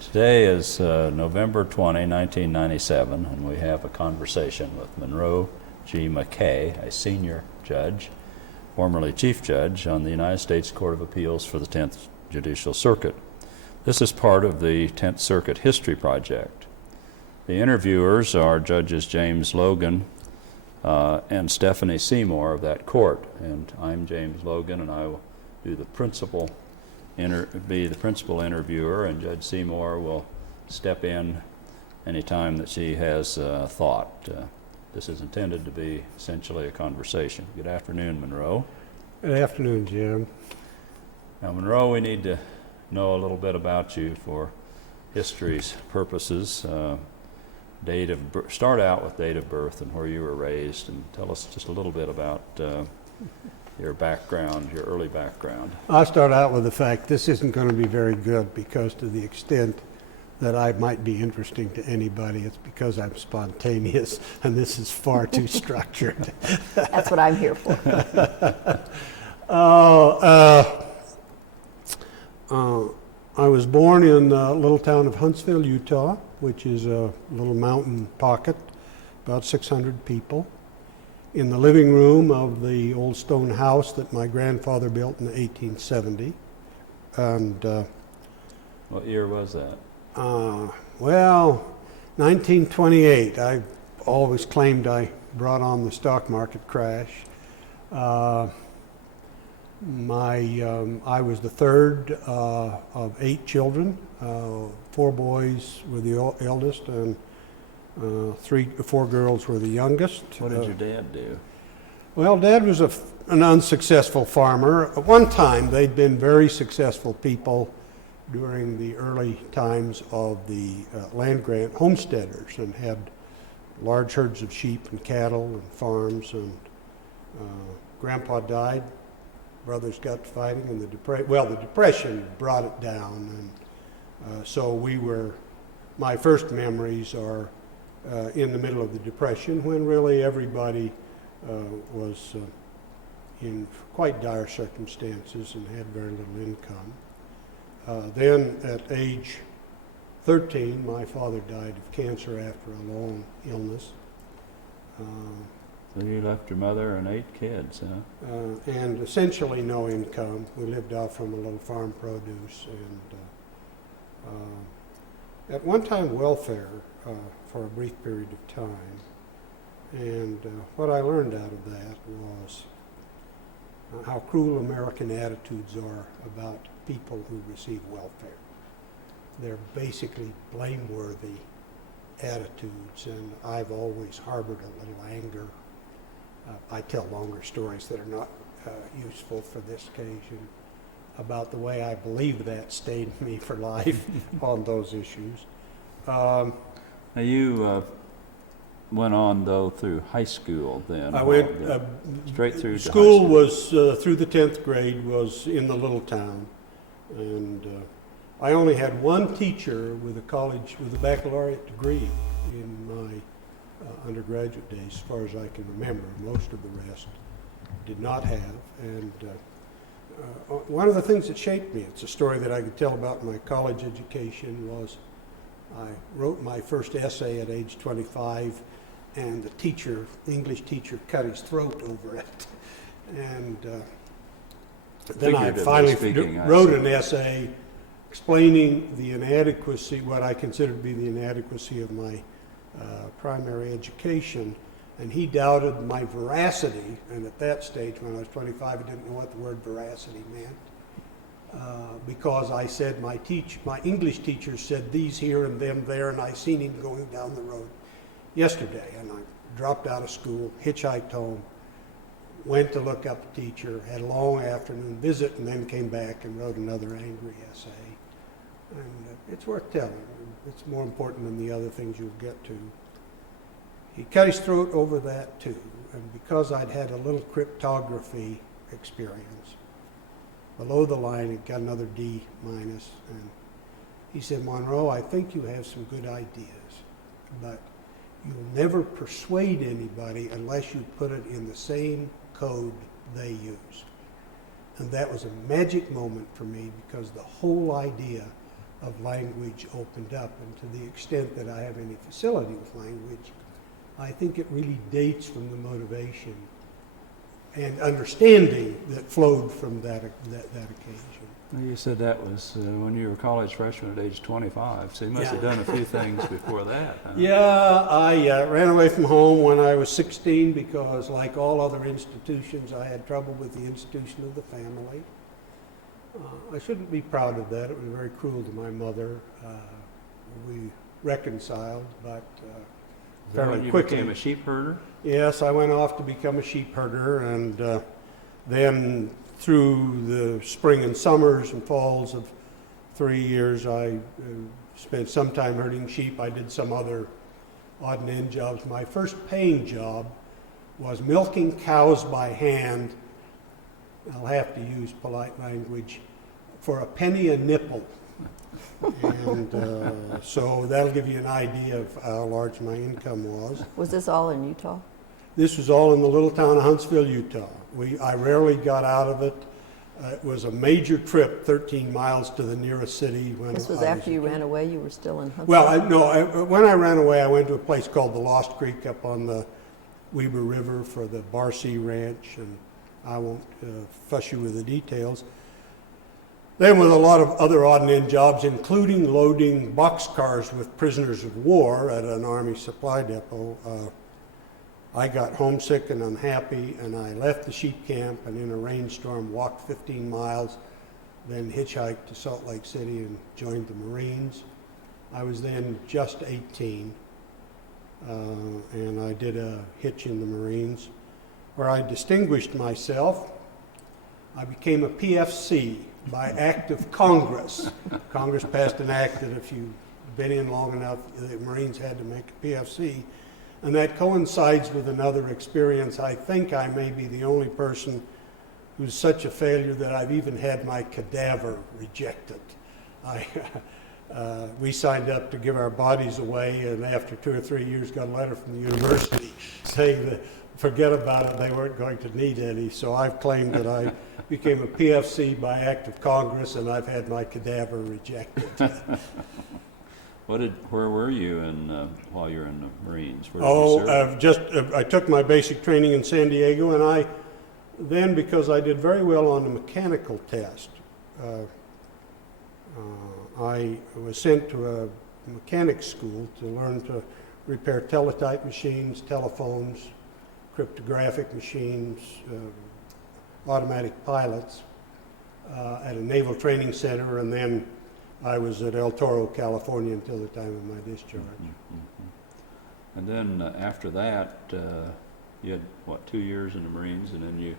Today is November 20, 1997, and we have a conversation with Monroe G. McKay, a senior judge, formerly chief judge on the United States Court of Appeals for the 10th Judicial Circuit. This is part of the 10th Circuit History Project. The interviewers are Judges James Logan and Stephanie Seymour of that court, and I'm James Logan, and I will do the principal interviewer, and Judge Seymour will step in anytime that she has thought. This is intended to be essentially a conversation. Good afternoon, Monroe. Good afternoon, Jim. Now, Monroe, we need to know a little bit about you for history's purposes. Start out with date of birth and where you were raised, and tell us just a little bit about your background, your early background. I'll start out with the fact this isn't going to be very good, because to the extent that I might be interesting to anybody, it's because I'm spontaneous, and this is far too structured. That's what I'm here for. I was born in the little town of Huntsville, Utah, which is a little mountain pocket, about 600 people, in the living room of the old stone house that my grandfather built in 1870. And what year was that? 1928. I always claimed I brought on the stock market crash. I was the third of 8 children. 4 boys were the eldest, and 4 girls were the youngest. What did your dad do? Well, Dad was an unsuccessful farmer. At one time, they'd been very successful people during the early times of the land grant homesteaders, and had large herds of sheep and cattle and farms. And Grandpa died. Brothers got to fighting, and the Depression brought it down, and so my first memories are in the middle of the Depression, when really everybody was in quite dire circumstances and had very little income. Then at age 13, my father died of cancer after a long illness. So you left your mother and 8 kids, huh? And essentially no income. We lived off from a little farm produce, and at one time welfare for a brief period of time. And what I learned out of that was how cruel American attitudes are about people who receive welfare. They're basically blameworthy attitudes, and I've always harbored a little anger. I tell longer stories that are not useful for this occasion about the way I believe that stayed in me for life on those issues. Now you went on, though, through high school then. I went straight through to school. High school was through the 10th grade was in the little town, and I only had one teacher with a baccalaureate degree in my undergraduate days, as far as I can remember. Most of the rest did not have. And one of the things that shaped me, it's a story that I could tell about my college education, was I wrote my first essay at age 25, and the English teacher, cut his throat over it. And then I finally wrote an essay explaining the inadequacy, what I consider to be the inadequacy of my primary education, and he doubted my veracity. And at that stage, when I was 25, I didn't know what the word veracity meant, because I said my English teacher said these here and them there, and I seen him going down the road yesterday. And I dropped out of school, hitchhiked home, went to look up the teacher, had a long afternoon visit, and then came back and wrote another angry essay. And it's worth telling. It's more important than the other things you'll get to. He cut his throat over that too, and because I'd had a little cryptography experience, below the line it got another D minus, and he said, "Monroe, I think you have some good ideas, but you'll never persuade anybody unless you put it in the same code they use." And that was a magic moment for me, because the whole idea of language opened up. And to the extent that I have any facility with language, I think it really dates from the motivation and understanding that flowed from that occasion. Well, you said that was when you were a college freshman at age 25, so you must have Yeah. done a few things before that. Huh? Yeah, I ran away from home when I was 16 because, like all other institutions, I had trouble with the institution of the family. I shouldn't be proud of that. It was very cruel to my mother. We reconciled, but Is that when fairly you quickly. became a sheep herder? Yes, I went off to become a sheep herder, and then through the spring and summers and falls of 3 years, I spent some time herding sheep. I did some other odd and end jobs. My first paying job was milking cows by hand. I'll have to use polite language, for a penny a nipple. And so that'll give you an idea of how large my income was. Was this all in Utah? This was all in the little town of Huntsville, Utah. I rarely got out of it. It was a major trip, 13 miles to the nearest city. When This was I after you ran away? You were still in Huntsville? Well, when I ran away, I went to a place called the Lost Creek up on the Weber River for the Barcy Ranch, and I won't fuss you with the details. Then with a lot of other odd and end jobs, including loading boxcars with prisoners of war at an Army supply depot, I got homesick and unhappy, and I left the sheep camp and in a rainstorm walked 15 miles, then hitchhiked to Salt Lake City and joined the Marines. I was then just 18, and I did a hitch in the Marines where I distinguished myself. I became a PFC by act of Congress. Congress passed an act that if you've been in long enough, the Marines had to make a PFC. And that coincides with another experience. I think I may be the only person who's such a failure that I've even had my cadaver rejected. We signed up to give our bodies away, and after 2 or 3 years got a letter from the university saying that forget about it, they weren't going to need any. So I've claimed that I became a PFC by act of Congress, and I've had my cadaver rejected. Where were you while you were in the Marines? Where did you serve? I took my basic training in San Diego, and then because I did very well on the mechanical test, I was sent to a mechanics school to learn to repair teletype machines, telephones, cryptographic machines, automatic pilots at a naval training center, and then I was at El Toro, California until the time of my discharge. Mm-hmm. And then after that, you had, 2 years in the Marines, and then you...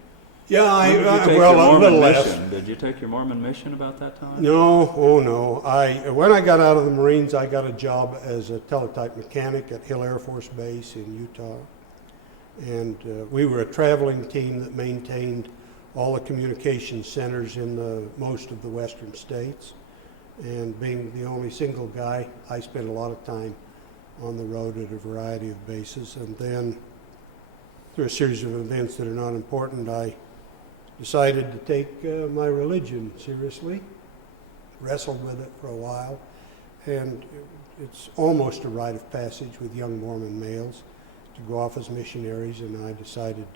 Yeah, When did you take your a Mormon little mission? less. Did you take your Mormon mission about that time? No, oh no. When I got out of the Marines, I got a job as a teletype mechanic at Hill Air Force Base in Utah. And we were a traveling team that maintained all the communication centers in most of the western states. And being the only single guy, I spent a lot of time on the road at a variety of bases. And then, through a series of events that are not important, I decided to take my religion seriously, wrestled with it for a while, and it's almost a rite of passage with young Mormon males to go off as missionaries, and I decided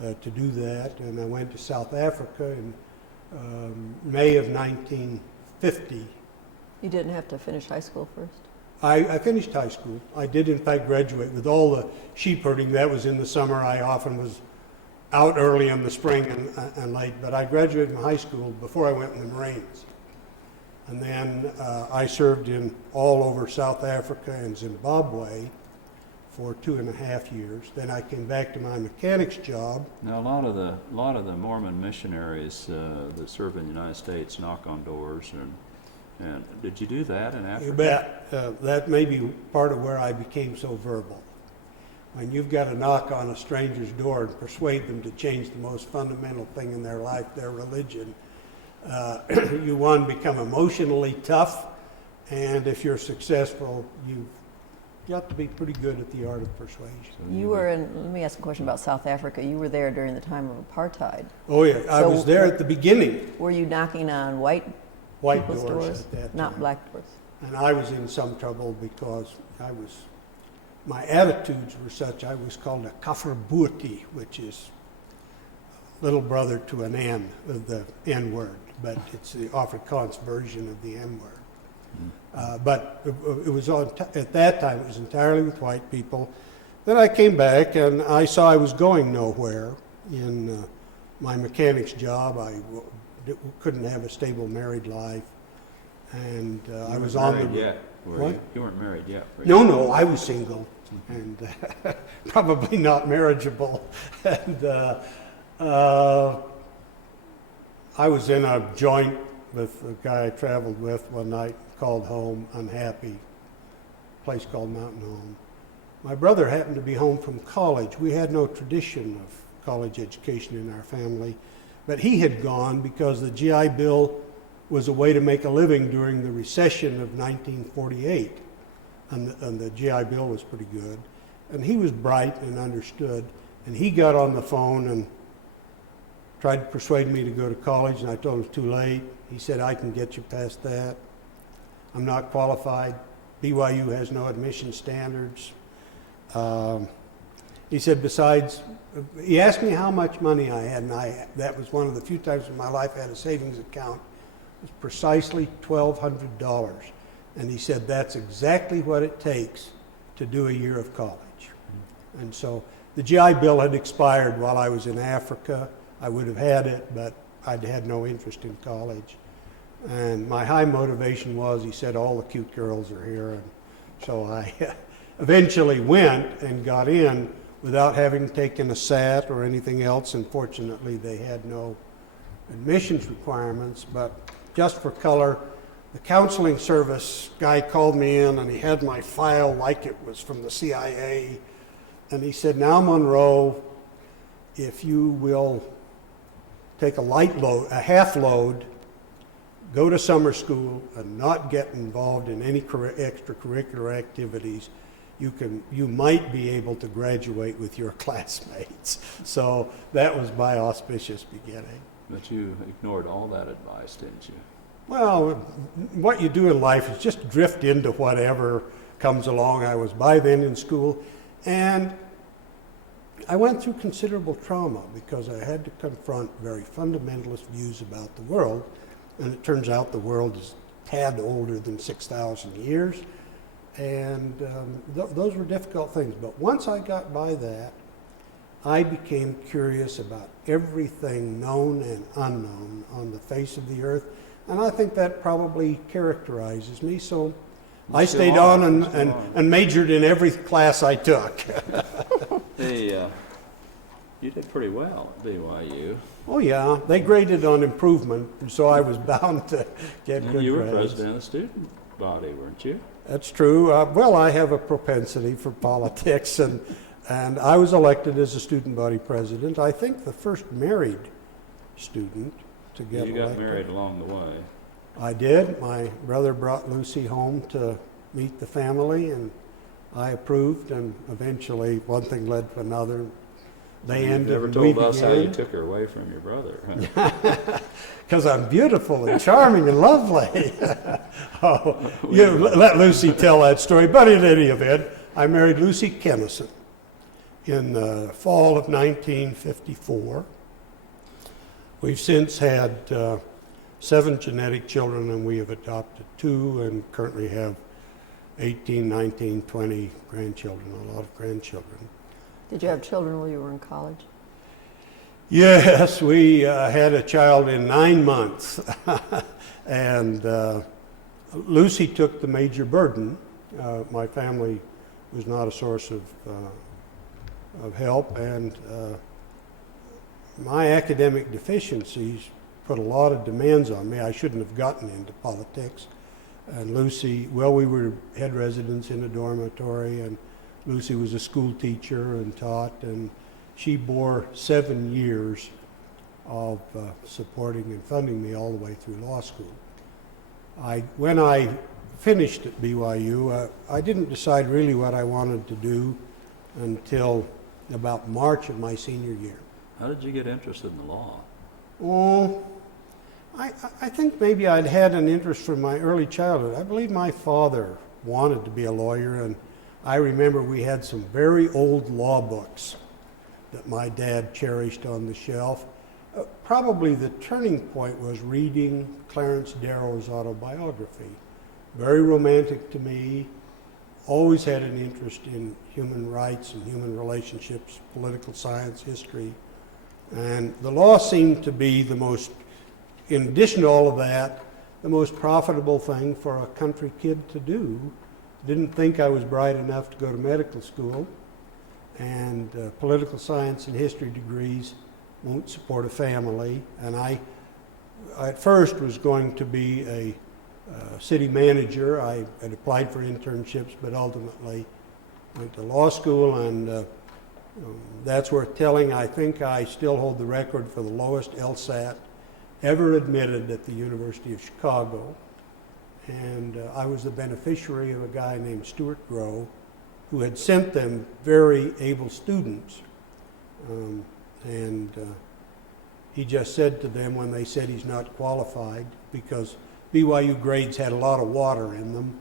to do that. And I went to South Africa in May of 1950. You didn't have to finish high school first? I finished high school. I did, in fact, graduate with all the sheep herding. That was in the summer. I often was out early in the spring and late, but I graduated from high school before I went in the Marines. And then I served in all over South Africa and Zimbabwe for 2.5 years. Then I came back to my mechanics job. Now, a lot of the Mormon missionaries that serve in the United States knock on doors, and did you do that in Africa? You bet. That may be part of where I became so verbal. When you've got to knock on a stranger's door and persuade them to change the most fundamental thing in their life, their religion, you, one, become emotionally tough, and if you're successful, you've got to be pretty good at the art of persuasion. You were in, let me ask a question about South Africa. You were there during the time of apartheid. Oh yeah, I So was there at the beginning. Were you knocking on white white People's doors at that not time. black doors. And I was in some trouble because my attitudes were such, I was called a kafferboertie, which is little brother to an N, of the N word, but it's the Afrikaans version of the N word. But it was at that time, it was entirely with white people. Then I came back and I saw I was going nowhere in my mechanic's job. I couldn't have a stable married life. And I was on the... Yet, were What? you? You weren't married yet, were you? No, I was single and probably not marriageable. And I was in a joint with a guy I traveled with one night, called home, unhappy, place called Mountain Home. My brother happened to be home from college. We had no tradition of college education in our family, but he had gone because the GI Bill was a way to make a living during the recession of 1948, and the GI Bill was pretty good. And he was bright and understood, and he got on the phone and tried to persuade me to go to college, and I told him it was too late. He said, I can get you past that. I'm not qualified. BYU has no admission standards. He said, besides, he asked me how much money I had, and that was one of the few times in my life I had a savings account. It was precisely $1,200. And he said, that's exactly what it takes to do a year of college. And so the GI Bill had expired while I was in Africa. I would have had it, but I'd had no interest in college. And my high motivation was, he said, all the cute girls are here. And so I eventually went and got in without having taken a SAT or anything else. And fortunately, they had no admissions requirements. But just for color, the counseling service guy called me in and he had my file like it was from the CIA. And he said, now, Monroe, if you will take a half load, go to summer school and not get involved in any extracurricular activities, you might be able to graduate with your classmates. So that was my auspicious beginning. But you ignored all that advice, didn't you? Well, what you do in life is just drift into whatever comes along. I was by then in school, and I went through considerable trauma because I had to confront very fundamentalist views about the world, and it turns out the world is a tad older than 6,000 years, and those were difficult things. But once I got by that, I became curious about everything known and unknown on the face of the earth, and I think that probably characterizes me. So I stayed on and majored in every class I took. You did pretty well at BYU. Oh yeah, they graded on improvement, so I was bound to get And good you were grades. president of the student body, weren't you? That's true. Well, I have a propensity for politics, and I was elected as a student body president. I think the first married student to get You elected. got married along the way. I did. My brother brought Lucy home to meet the family, and I approved, and eventually one thing led to another. They You've ended never and told we us how you began. took her away from your brother. Huh? Because I'm beautiful and charming and lovely. Let Lucy tell that story. But in any event, I married Lucy Kennison in the fall of 1954. We've since had 7 genetic children, and we have adopted 2 and currently have 18, 19, 20 grandchildren, a lot of grandchildren. Did you have children while you were in college? Yes, we had a child in 9 months, and Lucy took the major burden. My family was not a source of help, and my academic deficiencies put a lot of demands on me. I shouldn't have gotten into politics. And Lucy, well, we were head residents in a dormitory, and Lucy was a school teacher and taught, and she bore 7 years of supporting and funding me all the way through law school. When I finished at BYU, I didn't decide really what I wanted to do until about March of my senior year. How did you get interested in the law? Oh, I think maybe I'd had an interest from my early childhood. I believe my father wanted to be a lawyer, and I remember we had some very old law books that my dad cherished on the shelf. Probably the turning point was reading Clarence Darrow's autobiography. Very romantic to me, always had an interest in human rights and human relationships, political science, history. And the law seemed to be the most, in addition to all of that, the most profitable thing for a country kid to do. Didn't think I was bright enough to go to medical school, and political science and history degrees won't support a family. And I at first was going to be a city manager. I had applied for internships, but ultimately went to law school, and that's worth telling. I think I still hold the record for the lowest LSAT ever admitted at the University of Chicago. And I was the beneficiary of a guy named Stuart Grow, who had sent them very able students. He just said to them when they said he's not qualified, because BYU grades had a lot of water in them,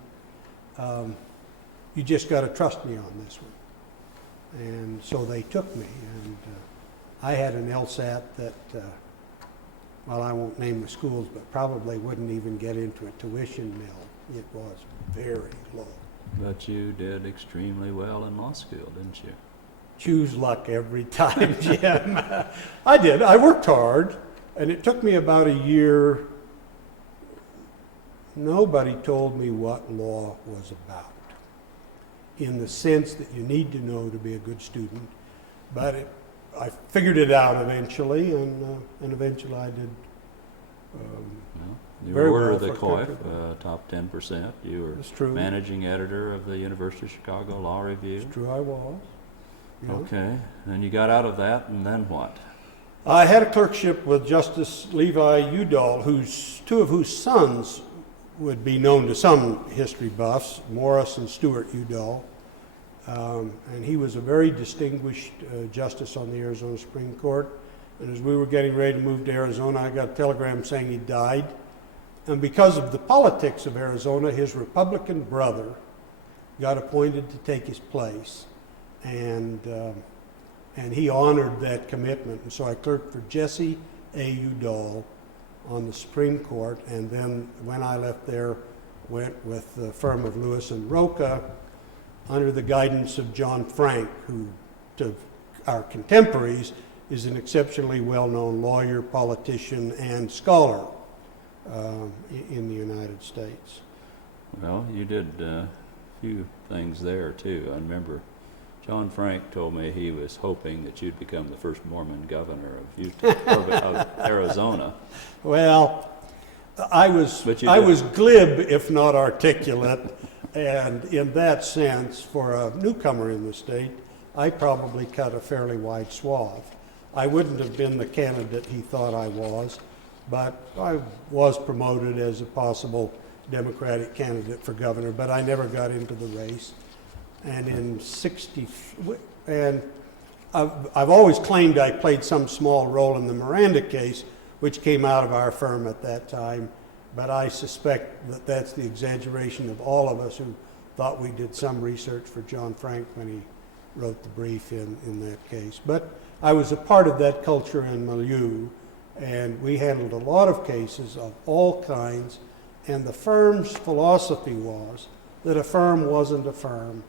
you just got to trust me on this one. And so they took me, and I had an LSAT that, well, I won't name the schools, but probably wouldn't even get into a tuition mill. It was very low. But you did extremely well in law school, didn't you? Choose luck every time, Jim. I did. I worked hard, and it took me about a year. Nobody told me what law was about, in the sense that you need to know to be a good student. But I figured it out eventually, and eventually I did. You very were well the for a COIF, top 10%. You were That's true. managing editor of the University of Chicago Law Review. It's true, I was. Yeah. Okay, and you got out of that, and then what? I had a clerkship with Justice Levi Udall, two of whose sons would be known to some history buffs, Morris and Stuart Udall. And he was a very distinguished justice on the Arizona Supreme Court. And as we were getting ready to move to Arizona, I got a telegram saying he died. And because of the politics of Arizona, his Republican brother got appointed to take his place. And he honored that commitment. And so I clerked for Jesse A. Udall on the Supreme Court, and then when I left there, went with the firm of Lewis and Roca under the guidance of John Frank, who, to our contemporaries, is an exceptionally well-known lawyer, politician, and scholar in the United States. Well, you did a few things there, too. I remember John Frank told me he was hoping that you'd become the first Mormon governor of Utah, of Arizona. Well, I was glib, if not articulate, and in that sense, for a newcomer in the state, I probably cut a fairly wide swath. I wouldn't have been the candidate he thought I was, but I was promoted as a possible Democratic candidate for governor, but I never got into the race. And I've always claimed I played some small role in the Miranda case, which came out of our firm at that time, but I suspect that that's the exaggeration of all of us who thought we did some research for John Frank when he wrote the brief in that case. But I was a part of that culture and milieu, and we handled a lot of cases of all kinds, and the firm's philosophy was that a firm wasn't a firm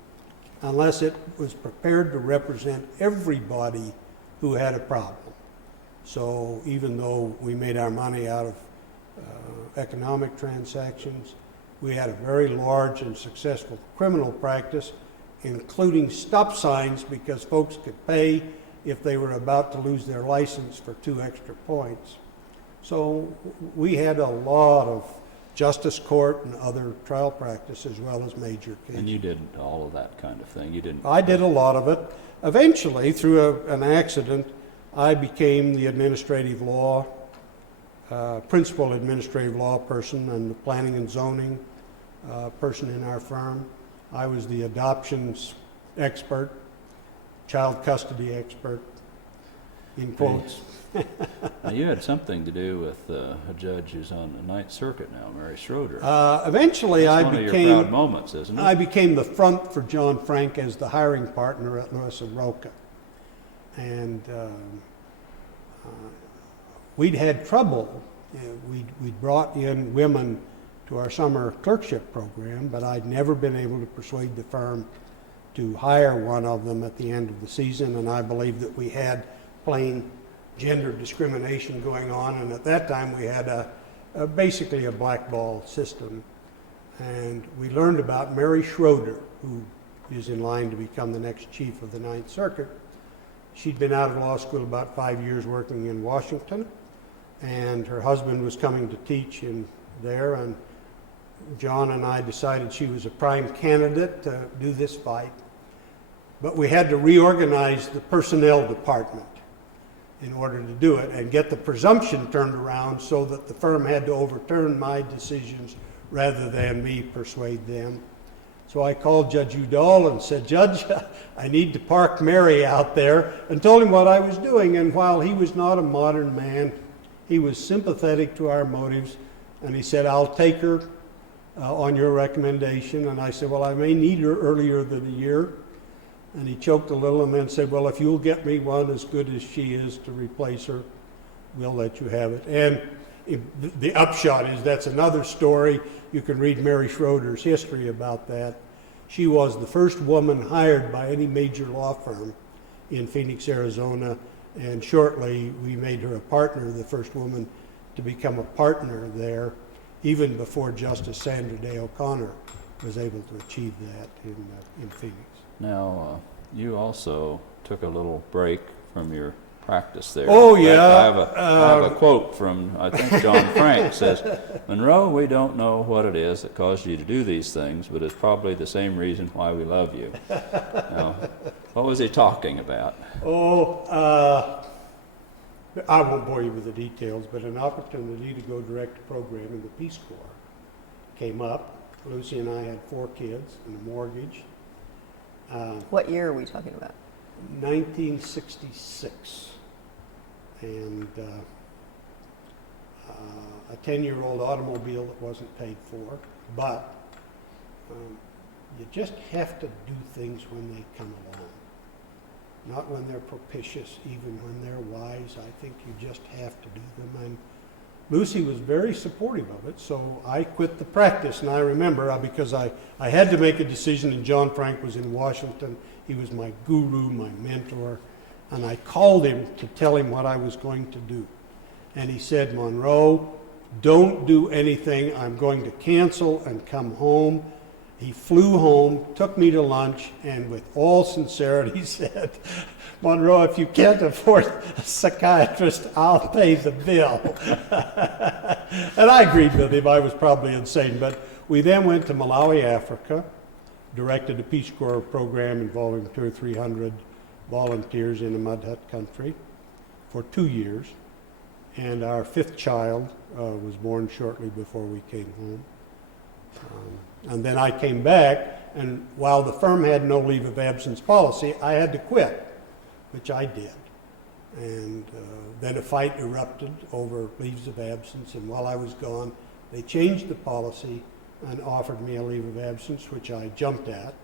unless it was prepared to represent everybody who had a problem. So even though we made our money out of economic transactions, we had a very large and successful criminal practice, including stop signs, because folks could pay if they were about to lose their license for 2 extra points. So we had a lot of justice court and other trial practice as well as major cases. And you did all of that kind of thing. You didn't. I did a lot of it. Eventually, through an accident, I became the administrative law, principal administrative law person and the planning and zoning person in our firm. I was the adoptions expert, child custody expert. in quotes. Now, you had something to do with a judge who's on the Ninth Circuit now, Mary Schroeder. Eventually, That's I one of became your proud moments, isn't it? I became the front for John Frank as the hiring partner at Lewis and Roca, and we'd had trouble. We'd brought in women to our summer clerkship program, but I'd never been able to persuade the firm to hire one of them at the end of the season, and I believed that we had plain gender discrimination going on, and at that time we had basically a blackball system. And we learned about Mary Schroeder, who is in line to become the next chief of the Ninth Circuit. She'd been out of law school about 5 years working in Washington, and her husband was coming to teach in there, and John and I decided she was a prime candidate to do this fight. But we had to reorganize the personnel department in order to do it and get the presumption turned around so that the firm had to overturn my decisions rather than me persuade them. So I called Judge Udall and said, "Judge, I need to park Mary out there," and told him what I was doing. And while he was not a modern man, he was sympathetic to our motives, and he said, "I'll take her on your recommendation." And I said, "Well, I may need her earlier than a year." And he choked a little and then said, "Well, if you'll get me one as good as she is to replace her, we'll let you have it." And the upshot is that's another story. You can read Mary Schroeder's history about that. She was the first woman hired by any major law firm in Phoenix, Arizona, and shortly we made her a partner, the first woman to become a partner there, even before Justice Sandra Day O'Connor was able to achieve that in Phoenix. Now, you also took a little break from your practice there. Oh, In fact, yeah. I have a quote from, I think, John Frank says, "Monroe, we don't know what it is that caused you to do these things, but it's probably the same reason why we love you." Now, what was he talking about? I won't bore you with the details, but an opportunity to go direct a program in the Peace Corps came up. Lucy and I had 4 kids and a mortgage. What year are we talking about? 1966. And a 10-year-old automobile that wasn't paid for. But you just have to do things when they come along. Not when they're propitious, even when they're wise. I think you just have to do them. And Lucy was very supportive of it, so I quit the practice. And I remember, because I had to make a decision, and John Frank was in Washington. He was my guru, my mentor. And I called him to tell him what I was going to do. And he said, "Monroe, don't do anything. I'm going to cancel and come home." He flew home, took me to lunch, and with all sincerity said, "Monroe, if you can't afford a psychiatrist, I'll pay the bill." And I agreed with him. I was probably insane. But we then went to Malawi, Africa, directed a Peace Corps program involving 200 or 300 volunteers in a mud hut country for 2 years. And our 5th child was born shortly before we came home. And then I came back, and while the firm had no leave of absence policy, I had to quit, which I did. And then a fight erupted over leaves of absence, and while I was gone, they changed the policy and offered me a leave of absence, which I jumped at,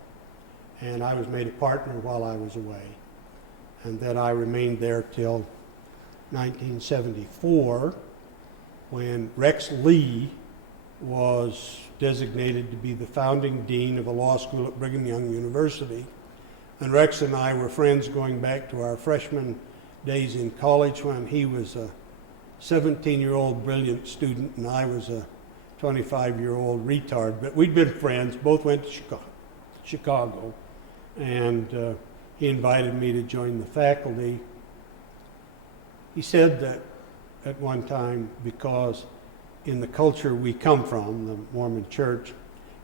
and I was made a partner while I was away. And then I remained there till 1974, when Rex Lee was designated to be the founding dean of a law school at Brigham Young University. And Rex and I were friends going back to our freshman days in college, when he was a 17-year-old brilliant student and I was a 25-year-old retard. But we'd been friends, both went to Chicago, and he invited me to join the faculty. He said that at one time, because in the culture we come from, the Mormon church,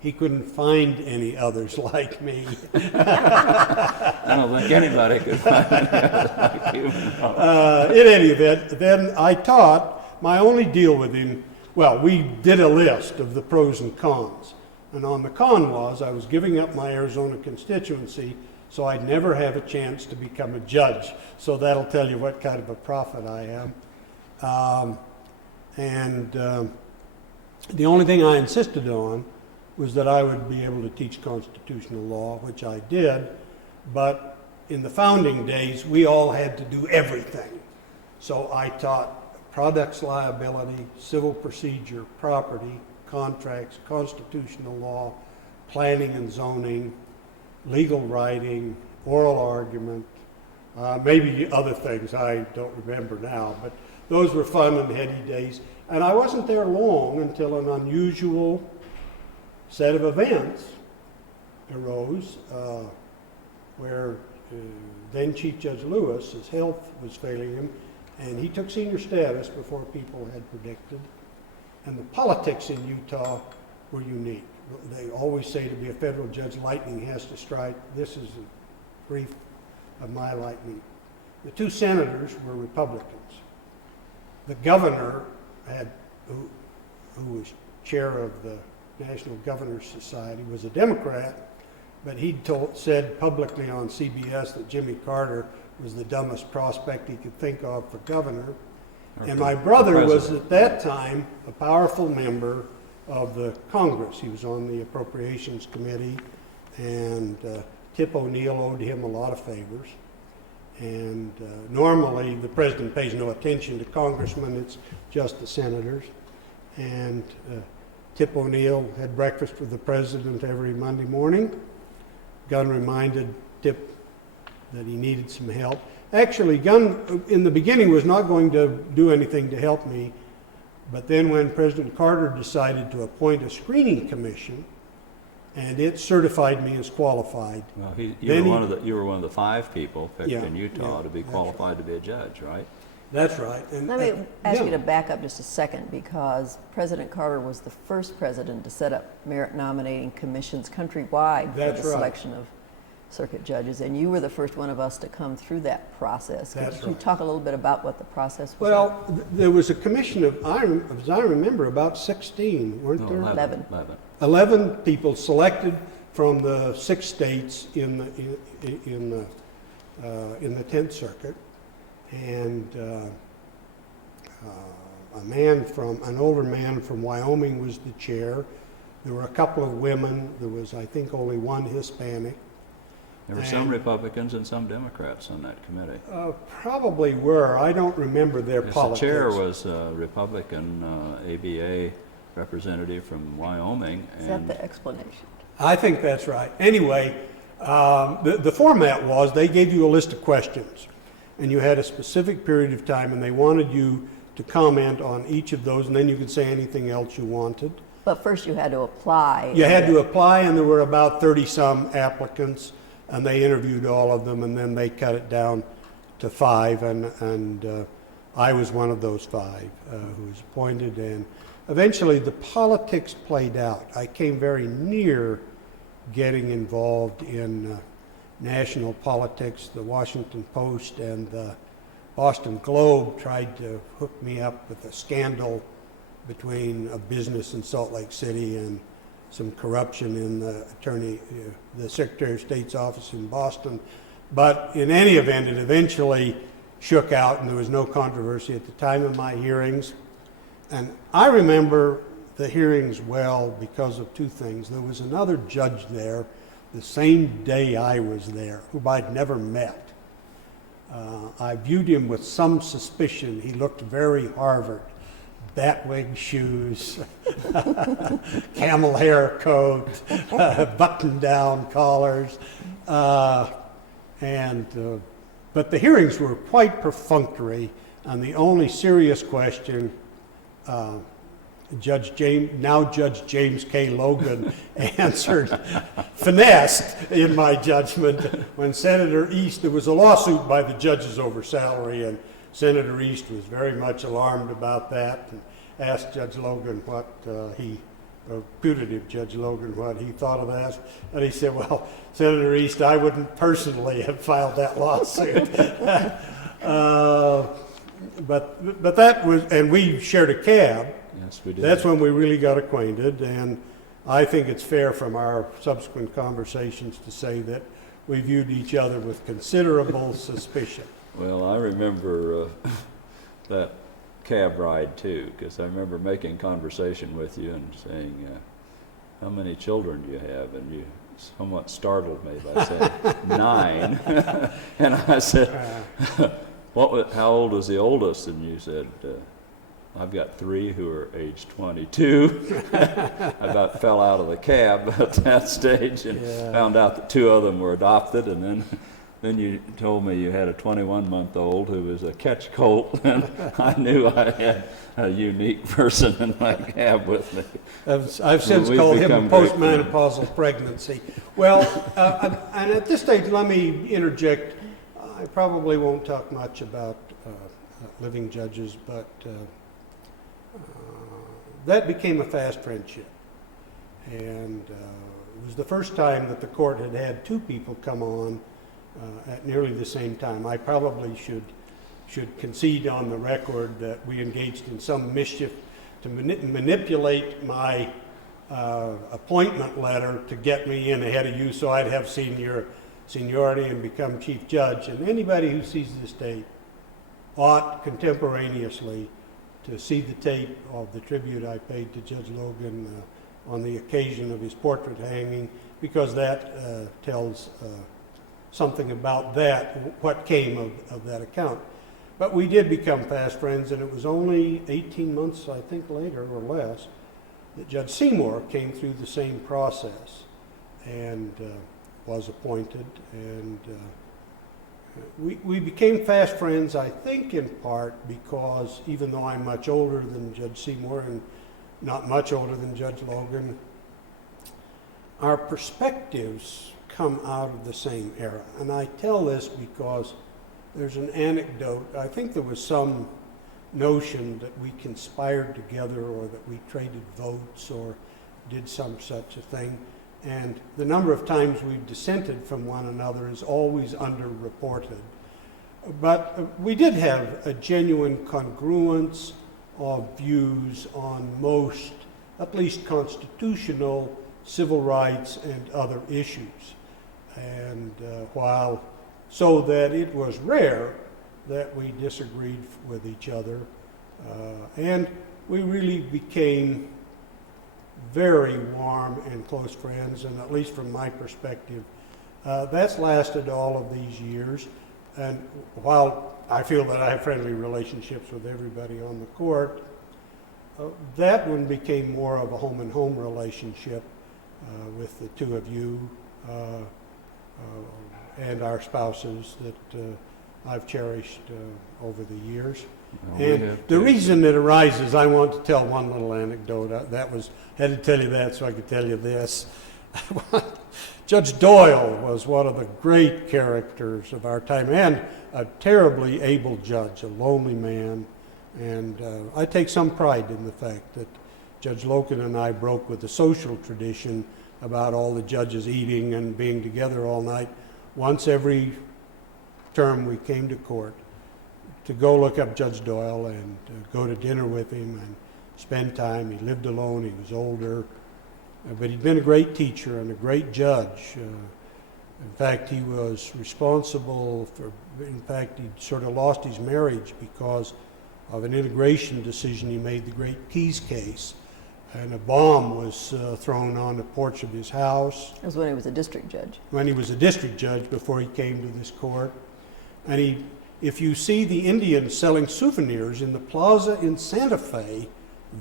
he couldn't find any others like me. I don't think anybody could find any others like you. In any event, then I taught. My only deal with him, well, we did a list of the pros and cons. And on the con was I was giving up my Arizona constituency so I'd never have a chance to become a judge. So that'll tell you what kind of a prophet I am. The only thing I insisted on was that I would be able to teach constitutional law, which I did, but in the founding days, we all had to do everything. So I taught products liability, civil procedure, property, contracts, constitutional law, planning and zoning, legal writing, oral argument, maybe other things I don't remember now, but those were fun and heady days. And I wasn't there long until an unusual set of events arose where then Chief Judge Lewis, his health was failing him, and he took senior status before people had predicted. And the politics in Utah were unique. They always say to be a federal judge, lightning has to strike. This is a brief of my lightning. The two senators were Republicans. The governor who was chair of the National Governors Society, was a Democrat, but he said publicly on CBS that Jimmy Carter was the dumbest prospect he could think of for governor. And my brother was at that time a powerful member of the Congress. He was on the Appropriations Committee, and Tip O'Neill owed him a lot of favors. And normally the president pays no attention to congressmen, it's just the senators. And Tip O'Neill had breakfast with the president every Monday morning. Gunn reminded Tip that he needed some help. Actually, Gunn in the beginning was not going to do anything to help me, but then when President Carter decided to appoint a screening commission, and it certified me as qualified. Well, you were one of the 5 people picked in Utah to be qualified to be a judge, right? That's right. And, Let me ask you to back up just a second, because President Carter was the first president to set up merit nominating commissions countrywide for the selection of circuit judges, and you were the first one of us to come through that process. Could you talk a little bit about what the process was? Well, there was a commission of, as I remember, about 16, weren't there? 11. 11 people selected from the 6 states in the 10th Circuit, and an older man from Wyoming was the chair. There were a couple of women. There was, I think, only one Hispanic. There were some Republicans and some Democrats on that committee. Probably were. I don't remember their politics. The chair was a Republican ABA representative from Wyoming. Is that the explanation? I think that's right. Anyway, the format was they gave you a list of questions, and you had a specific period of time, and they wanted you to comment on each of those, and then you could say anything else you wanted. But first you had to apply. You had to apply, and there were about 30-some applicants, and they interviewed all of them, and then they cut it down to 5, and I was one of those 5 who was appointed, and eventually the politics played out. I came very near getting involved in national politics. The Washington Post and the Boston Globe tried to hook me up with a scandal between a business in Salt Lake City and some corruption in the Secretary of State's office in Boston. But in any event, it eventually shook out, and there was no controversy at the time of my hearings. And I remember the hearings well because of 2 things. There was another judge there the same day I was there, whom I'd never met. I viewed him with some suspicion. He looked very Harvard. Batwing shoes, camel hair coat, button-down collars, but the hearings were quite perfunctory, and the only serious question Judge James K. Logan answered, finessed in my judgment, when Senator East, there was a lawsuit by the judges over salary, and Senator East was very much alarmed about that and asked Judge Logan putative Judge Logan what he thought of that. And he said, well, Senator East, I wouldn't personally have filed that lawsuit. But that was, and we shared a cab. Yes, we did. That's when we really got acquainted, and I think it's fair from our subsequent conversations to say that we viewed each other with considerable suspicion. Well, I remember that cab ride too, because I remember making conversation with you and saying, how many children do you have? And you somewhat startled me by saying 9. And I said, how old was the oldest? And you said, I've got 3 who are age 22. I about fell out of the cab at that stage and found out that 2 of them were adopted. And then you told me you had a 21-month-old who was a catch colt, and I knew I had a unique person in my cab with me. I've since called him a postmenopausal pregnancy. Well, and at this stage, let me interject. I probably won't talk much about living judges, but that became a fast friendship. And it was the first time that the court had had 2 people come on at nearly the same time. I probably should concede on the record that we engaged in some mischief to manipulate my appointment letter to get me in ahead of you so I'd have seniority and become chief judge. And anybody who sees this tape ought contemporaneously to see the tape of the tribute I paid to Judge Logan on the occasion of his portrait hanging, because that tells something about that, what came of that account. But we did become fast friends, and it was only 18 months, I think, later or less, that Judge Seymour came through the same process and was appointed. And we became fast friends, I think, in part because even though I'm much older than Judge Seymour and not much older than Judge Logan, our perspectives come out of the same era. And I tell this because there's an anecdote. I think there was some notion that we conspired together or that we traded votes or did some such a thing. And the number of times we've dissented from one another is always underreported. But we did have a genuine congruence of views on most, at least constitutional, civil rights, and other issues. And while so that it was rare that we disagreed with each other, and we really became very warm and close friends, and at least from my perspective, that's lasted all of these years. And while I feel that I have friendly relationships with everybody on the court, that one became more of a home and home relationship with the 2 of you and our spouses that I've cherished over the years. And the reason it arises, I want to tell one little anecdote. Had to tell you that so I could tell you this. Judge Doyle was one of the great characters of our time and a terribly able judge, a lonely man. And I take some pride in the fact that Judge Logan and I broke with the social tradition about all the judges eating and being together all night. Once every term we came to court to go look up Judge Doyle and go to dinner with him and spend time. He lived alone, he was older, but he'd been a great teacher and a great judge. In fact, he was responsible for, he sort of lost his marriage because of an integration decision he made, the Great Keys case. And a bomb was thrown on the porch of his house. That was when he was a district judge. When he was a district judge before he came to this court. And if you see the Indians selling souvenirs in the plaza in Santa Fe,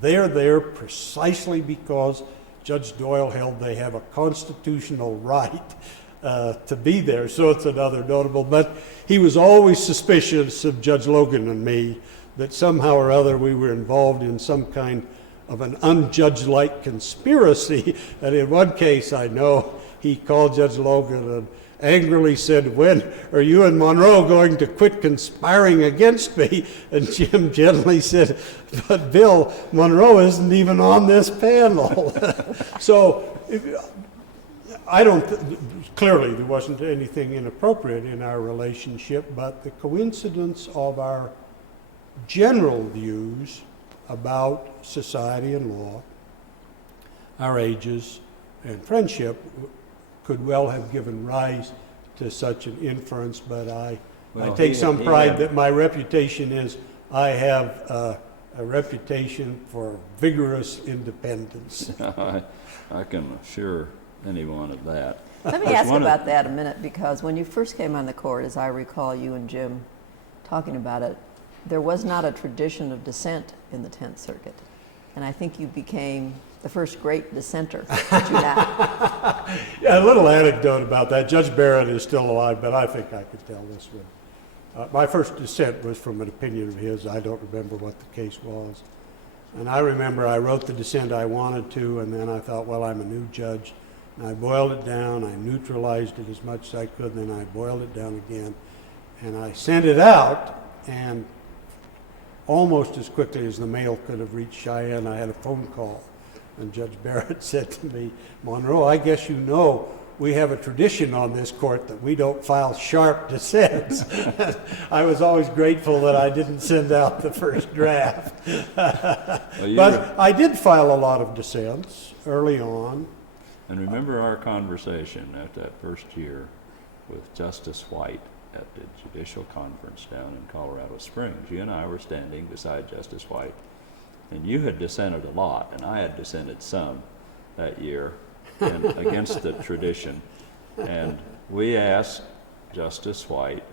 they're there precisely because Judge Doyle held they have a constitutional right to be there. So it's another notable. But he was always suspicious of Judge Logan and me, that somehow or other we were involved in some kind of an unjudge-like conspiracy. And in one case, I know he called Judge Logan and angrily said, "When are you and Monroe going to quit conspiring against me?" And Jim gently said, "But Bill, Monroe isn't even on this panel." So clearly there wasn't anything inappropriate in our relationship, but the coincidence of our general views about society and law, our ages, and friendship could well have given rise to such an inference, but I Well, take he- some he pride had- that my reputation is, I have a reputation for vigorous independence. I can assure anyone of that. Let me There's ask one of- about that a minute, because when you first came on the court, as I recall you and Jim talking about it, there was not a tradition of dissent in the Tenth Circuit. And I think you became the first great dissenter that you had. Yeah, a little anecdote about that. Judge Barrett is still alive, but I think I could tell this one. My first dissent was from an opinion of his. I don't remember what the case was. And I remember I wrote the dissent I wanted to, and then I thought, well, I'm a new judge. And I boiled it down. I neutralized it as much as I could, and then I boiled it down again. And I sent it out, and almost as quickly as the mail could have reached Cheyenne, I had a phone call. And Judge Barrett said to me, Monroe, I guess you know we have a tradition on this court that we don't file sharp dissents. I was always grateful that I didn't send out the first draft. Well, But I did file a lot of dissents early on. And remember our conversation at that first year with Justice White at the Judicial Conference down in Colorado Springs. You and I were standing beside Justice White, and you had dissented a lot, and I had dissented some that year and against the tradition. And we asked Justice White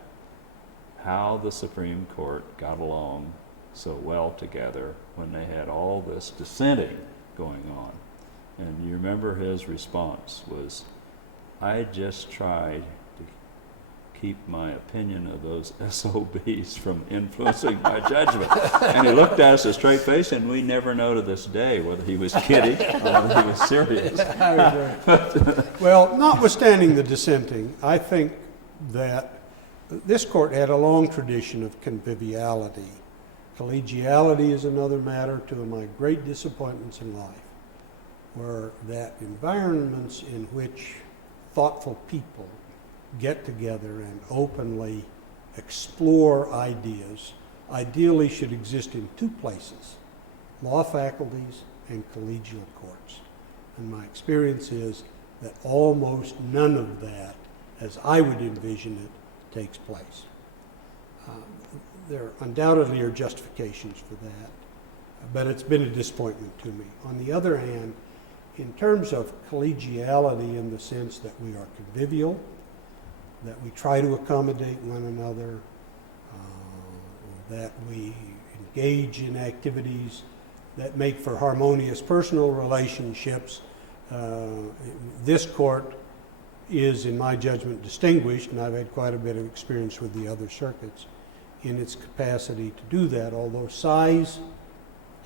how the Supreme Court got along so well together when they had all this dissenting going on. And you remember his response was, I just tried to keep my opinion of those SOBs from influencing my judgment. And he looked at us a straight face, and we never know to this day whether he was kidding or whether he was serious. Well, notwithstanding the dissenting, I think that this court had a long tradition of conviviality. Collegiality is another matter. Two of my great disappointments in life were that environments in which thoughtful people get together and openly explore ideas ideally should exist in two places, law faculties and collegial courts. And my experience is that almost none of that, as I would envision it, takes place. There undoubtedly are justifications for that, but it's been a disappointment to me. On the other hand, in terms of collegiality in the sense that we are convivial, that we try to accommodate one another, that we engage in activities that make for harmonious personal relationships, this court is, in my judgment, distinguished, and I've had quite a bit of experience with the other circuits, in its capacity to do that, although size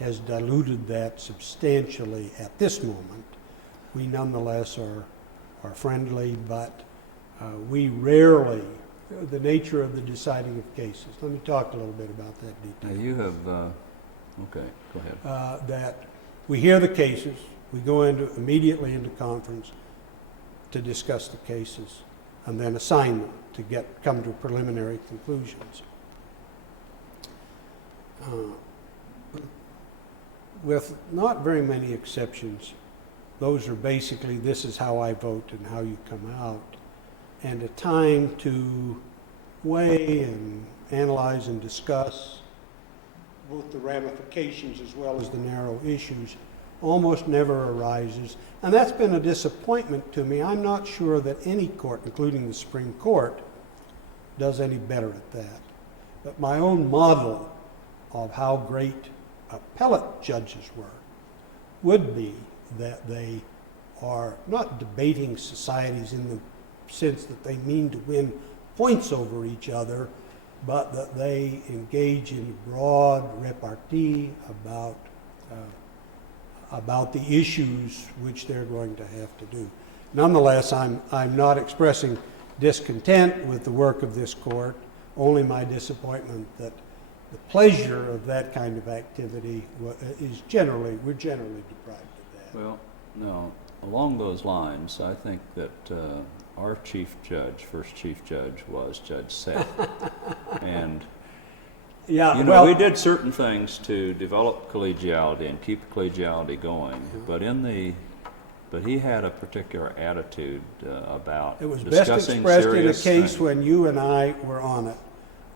has diluted that substantially at this moment. We nonetheless are friendly, but we rarely, the nature of the deciding of cases. Let me talk a little bit about that detail. Now you have, okay, go ahead. That we hear the cases, we go immediately into conference to discuss the cases, and then assign them to come to preliminary conclusions. With not very many exceptions, those are basically, this is how I vote and how you come out, and a time to weigh and analyze and discuss both the ramifications as well as the narrow issues almost never arises. And that's been a disappointment to me. I'm not sure that any court, including the Supreme Court, does any better at that. But my own model of how great appellate judges were would be that they are not debating societies in the sense that they mean to win points over each other, but that they engage in broad repartee about the issues which they're going to have to do. Nonetheless, I'm not expressing discontent with the work of this court, only my disappointment that the pleasure of that kind of activity is we're generally deprived of that. Well, no, along those lines, I think that our first chief judge was Judge Seth. And Yeah, you know, we did certain things to develop collegiality and keep collegiality going, but in the but he had a particular attitude about It was best discussing expressed in a serious case things. when you and I were on it.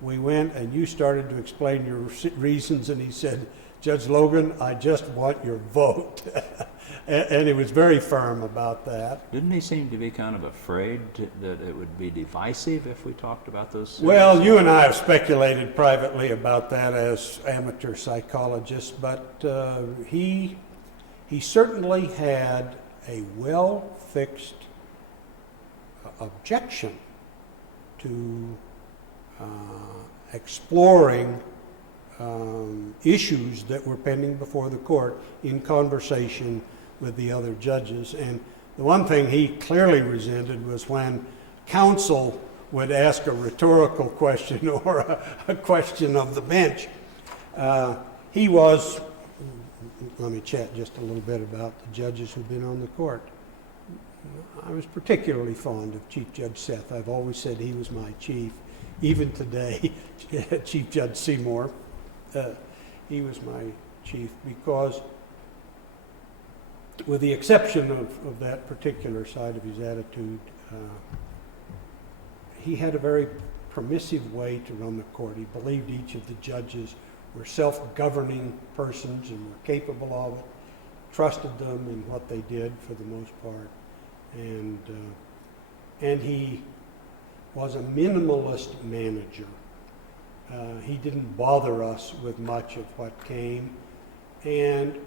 We went and you started to explain your reasons, and he said, Judge Logan, I just want your vote. And he was very firm about that. Didn't he seem to be kind of afraid that it would be divisive if we talked about those serious Well, things? you and I have speculated privately about that as amateur psychologists, but he certainly had a well-fixed objection to exploring issues that were pending before the court in conversation with the other judges. And the one thing he clearly resented was when counsel would ask a rhetorical question or a question of the bench. He was, let me chat just a little bit about the judges who've been on the court. I was particularly fond of Chief Judge Seth. I've always said he was my chief. Even today, Chief Judge Seymour, he was my chief because, with the exception of that particular side of his attitude, he had a very permissive way to run the court. He believed each of the judges were self-governing persons and were capable of it, trusted them in what they did for the most part, and he was a minimalist manager. He didn't bother us with much of what came, and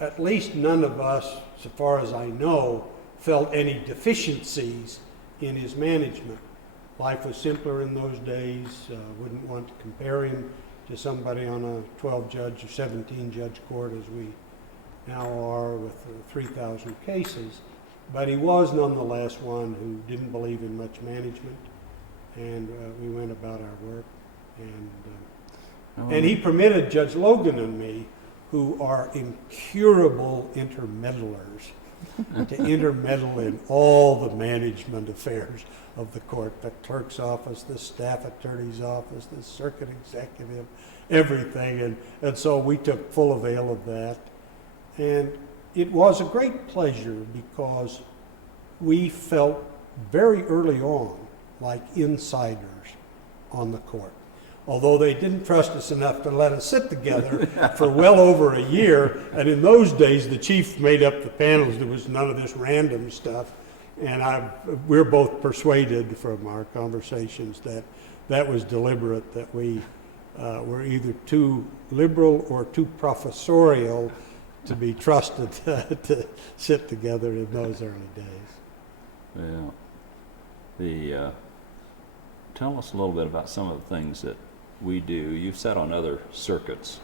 at least none of us, so far as I know, felt any deficiencies in his management. Life was simpler in those days. Wouldn't want to compare him to somebody on a 12-judge or 17-judge court as we now are with 3,000 cases. But he was nonetheless one who didn't believe in much management, and we went about our work. And he permitted Judge Logan and me, who are incurable intermeddlers, to intermeddle in all the management affairs of the court, the clerk's office, the staff attorney's office, the circuit executive, everything. And so we took full avail of that. And it was a great pleasure because we felt very early on like insiders on the court. Although they didn't trust us enough to let us sit together for well over a year, and in those days the chief made up the panels. There was none of this random stuff, and we're both persuaded from our conversations that that was deliberate, that we were either too liberal or too professorial to be trusted to sit together in those early days. Yeah. Tell us a little bit about some of the things that we do. You've sat on other circuits,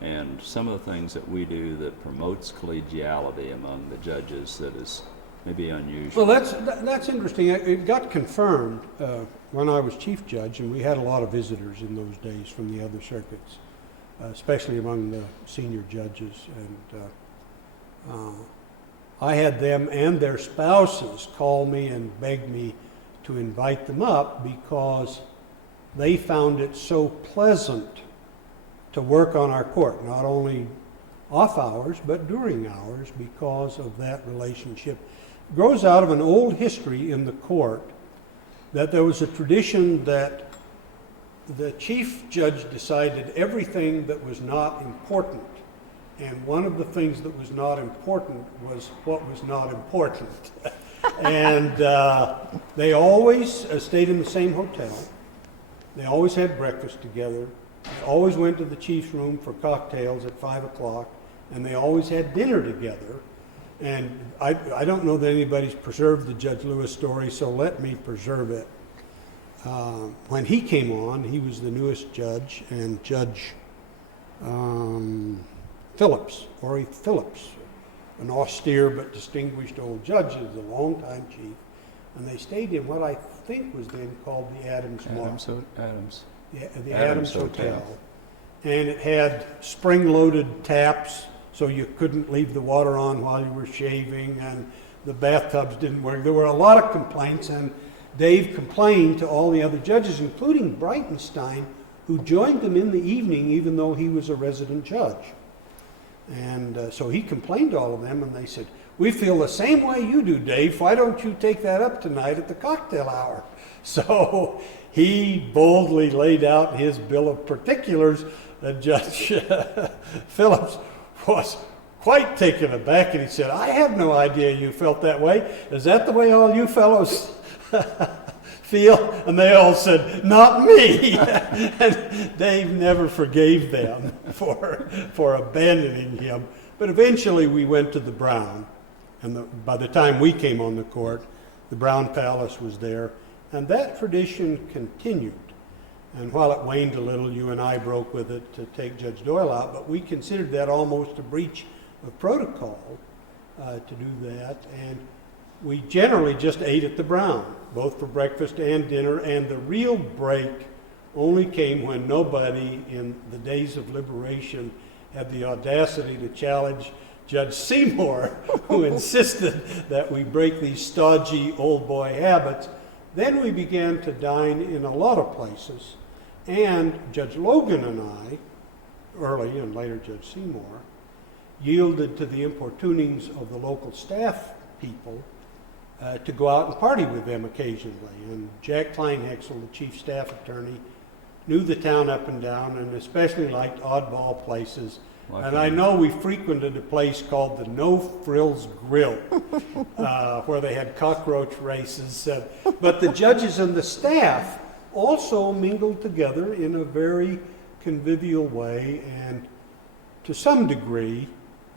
and some of the things that we do that promotes collegiality among the judges that is maybe unusual. Well, that's interesting. It got confirmed when I was chief judge, and we had a lot of visitors in those days from the other circuits, especially among the senior judges. And I had them and their spouses call me and beg me to invite them up because they found it so pleasant to work on our court, not only off hours, but during hours, because of that relationship. It grows out of an old history in the court that there was a tradition that the chief judge decided everything that was not important. And one of the things that was not important was what was not important. And they always stayed in the same hotel. They always had breakfast together. They always went to the chief's room for cocktails at 5 o'clock. And they always had dinner together. And I don't know that anybody's preserved the Judge Lewis story, so let me preserve it. When he came on, he was the newest judge, and Judge Phillips, Horry Phillips, an austere but distinguished old judge, is a longtime chief, and they stayed in what I think was then called the Adams Hotel. And it had spring-loaded taps, so you couldn't leave the water on while you were shaving, and the bathtubs didn't work. There were a lot of complaints, and Dave complained to all the other judges, including Breitenstein, who joined them in the evening even though he was a resident judge. And so he complained to all of them, and they said, "We feel the same way you do, Dave. Why don't you take that up tonight at the cocktail hour?" So he boldly laid out his bill of particulars. Judge Phillips was quite taken aback, and he said, "I have no idea you felt that way. Is that the way all you fellows feel?" And they all said, "Not me." And Dave never forgave them for abandoning him. But eventually we went to the Brown, and by the time we came on the court, the Brown Palace was there, and that tradition continued. And while it waned a little, you and I broke with it to take Judge Doyle out, but we considered that almost a breach of protocol to do that. And we generally just ate at the Brown, both for breakfast and dinner, and the real break only came when nobody in the days of liberation had the audacity to challenge Judge Seymour, who insisted that we break these stodgy old boy habits. Then we began to dine in a lot of places, and Judge Logan and I, early and later Judge Seymour, yielded to the importunings of the local staff people to go out and party with them occasionally. And Jack Kleinhexel, the chief staff attorney, knew the town up and down and especially liked oddball places. And I know we frequented a place called the No Frills Grill, where they had cockroach races. But the judges and the staff also mingled together in a very convivial way, and to some degree,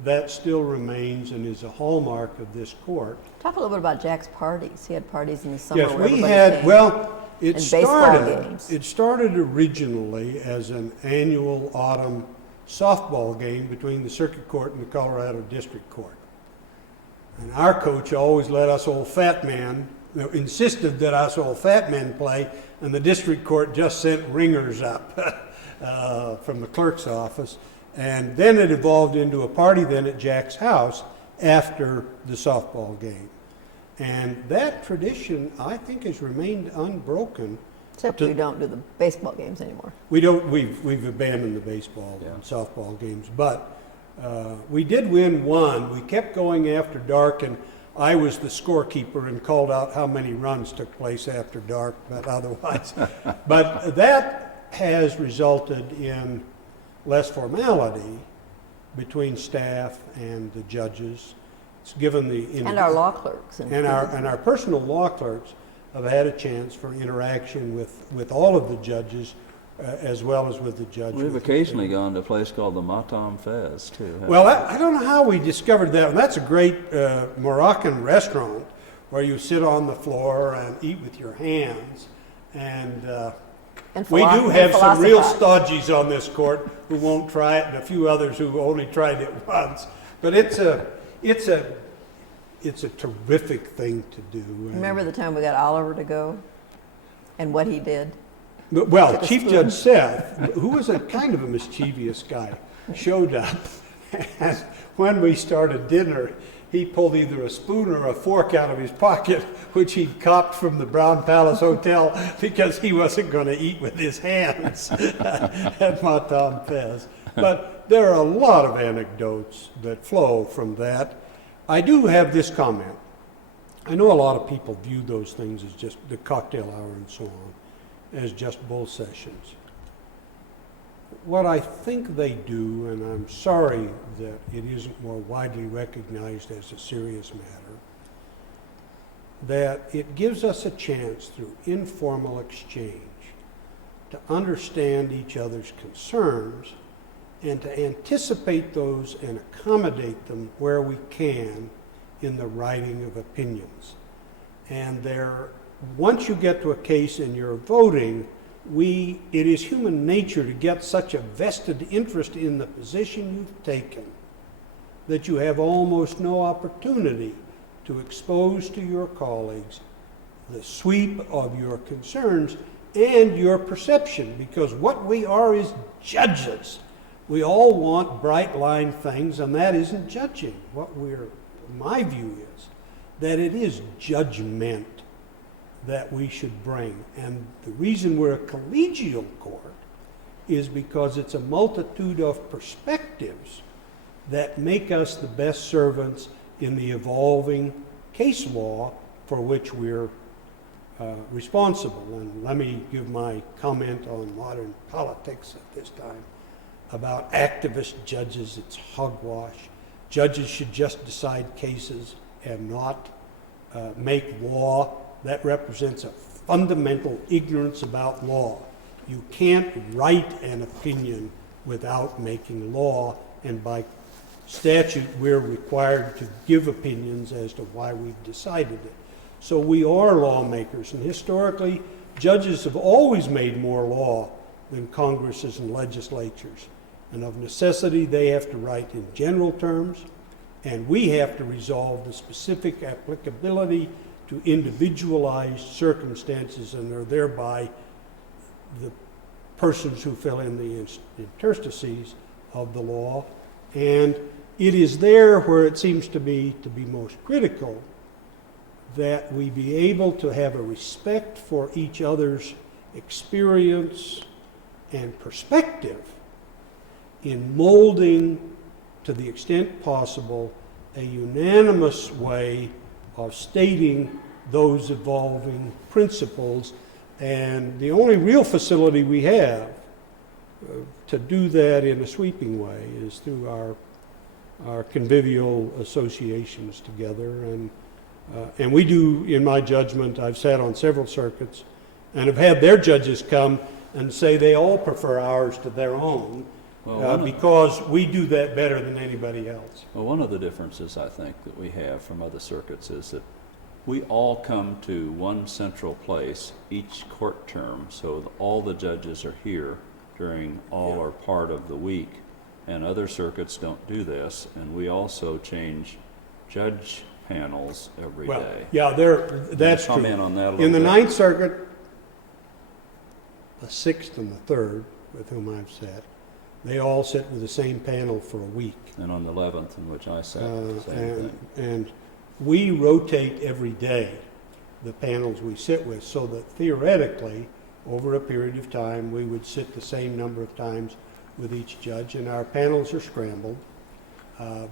that still remains and is a hallmark of this court. Talk a little bit about Jack's parties. He had parties in the summer. Yes, where we everybody had, came. well, And baseball games. it started originally as an annual autumn softball game between the Circuit Court and the Colorado District Court. And our coach always let us old fat men, insisted that us old fat men play, and the District Court just sent ringers up from the clerk's office. And then it evolved into a party then at Jack's house after the softball game. And that tradition, I think, has remained unbroken. Except we don't do the baseball games anymore. We've abandoned the baseball and softball games, but we did win one. We kept going after dark, and I was the scorekeeper and called out how many runs took place after dark, but otherwise. But that has resulted in less formality between staff and the judges. It's given and our law clerks. And our personal law clerks have had a chance for interaction with all of the judges as well as with the judge. We've occasionally gone to a place called the Matam Fez, too. Well, I don't know how we discovered that. And that's a great Moroccan restaurant where you sit on the floor and eat with your hands. And we do have some real stodgies on this court who won't try it, and a few others who only tried it once. But it's a terrific thing to do. Remember the time we got Oliver to go and what he did? Well, Chief Judge Seth, who was a kind of a mischievous guy, showed up. And when we started dinner, he pulled either a spoon or a fork out of his pocket, which he'd copped from the Brown Palace Hotel because he wasn't going to eat with his hands at Matam Fez. But there are a lot of anecdotes that flow from that. I do have this comment. I know a lot of people view those things as just the cocktail hour and so on, as just bull sessions. What I think they do, and I'm sorry that it isn't more widely recognized as a serious matter, that it gives us a chance through informal exchange to understand each other's concerns and to anticipate those and accommodate them where we can in the writing of opinions. And once you get to a case and you're voting, it is human nature to get such a vested interest in the position you've taken that you have almost no opportunity to expose to your colleagues the sweep of your concerns and your perception, because what we are is judges. We all want bright line things, and that isn't judging. My view is that it is judgment that we should bring. And the reason we're a collegial court is because it's a multitude of perspectives that make us the best servants in the evolving case law for which we're responsible. And let me give my comment on modern politics at this time about activist judges. It's hogwash. Judges should just decide cases and not make law. That represents a fundamental ignorance about law. You can't write an opinion without making law, and by statute we're required to give opinions as to why we've decided it. So we are lawmakers, and historically judges have always made more law than Congresses and legislatures. And of necessity they have to write in general terms, and we have to resolve the specific applicability to individualized circumstances, and are thereby the persons who fill in the interstices of the law. And it is there where it seems to be most critical that we be able to have a respect for each other's experience and perspective in molding, to the extent possible, a unanimous way of stating those evolving principles. And the only real facility we have to do that in a sweeping way is through our convivial associations together. And we do, in my judgment, I've sat on several circuits and have had their judges come and say they all prefer ours to their own, because we do that better than anybody else. Well, one of the differences I think that we have from other circuits is that we all come to one central place each court term, so all the judges are here during all or part of the week, and other circuits don't do this, and we also change judge panels every day. Yeah, that's true. Comment on that a little in the bit. Ninth Circuit, the 6th and the 3rd, with whom I've sat, they all sit with the same panel for a week. And on the 11th, in which I sat, the same thing. And we rotate every day the panels we sit with, so that theoretically, over a period of time, we would sit the same number of times with each judge, and our panels are scrambled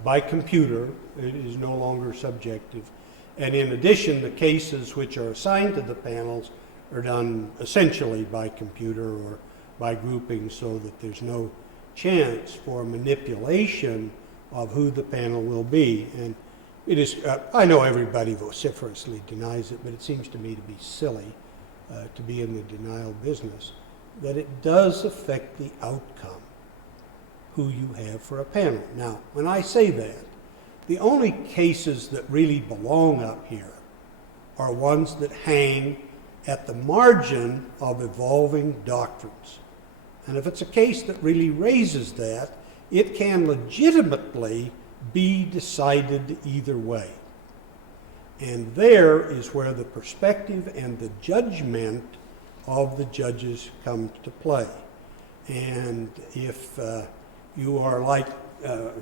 by computer. It is no longer subjective. And in addition, the cases which are assigned to the panels are done essentially by computer or by grouping, so that there's no chance for manipulation of who the panel will be. And it is, I know everybody vociferously denies it, but it seems to me to be silly to be in the denial business, that it does affect the outcome, who you have for a panel. Now, when I say that, the only cases that really belong up here are ones that hang at the margin of evolving doctrines. And if it's a case that really raises that, it can legitimately be decided either way. And there is where the perspective and the judgment of the judges come to play. And if you are like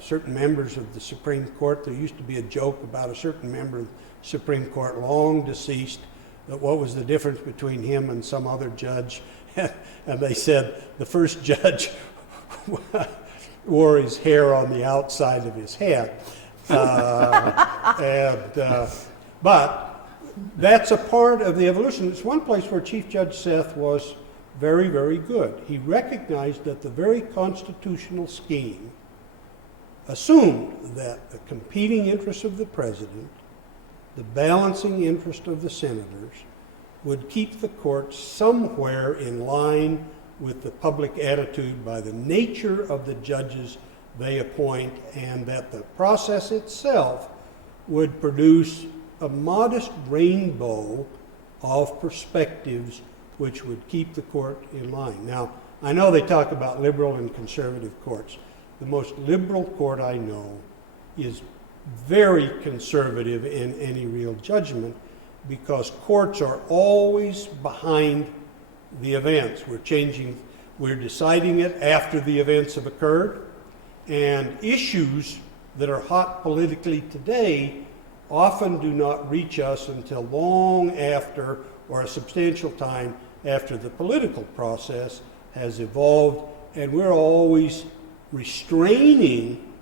certain members of the Supreme Court, there used to be a joke about a certain member of the Supreme Court, long deceased, that what was the difference between him and some other judge? And they said the first judge wore his hair on the outside of his head. But that's a part of the evolution. It's one place where Chief Judge Seth was very, very good. He recognized that the very constitutional scheme assumed that the competing interests of the president, the balancing interest of the senators, would keep the court somewhere in line with the public attitude by the nature of the judges they appoint, and that the process itself would produce a modest rainbow of perspectives which would keep the court in line. Now, I know they talk about liberal and conservative courts. The most liberal court I know is very conservative in any real judgment, because courts are always behind the events. We're deciding it after the events have occurred, and issues that are hot politically today often do not reach us until long after, or a substantial time after, the political process has evolved, and we're always restraining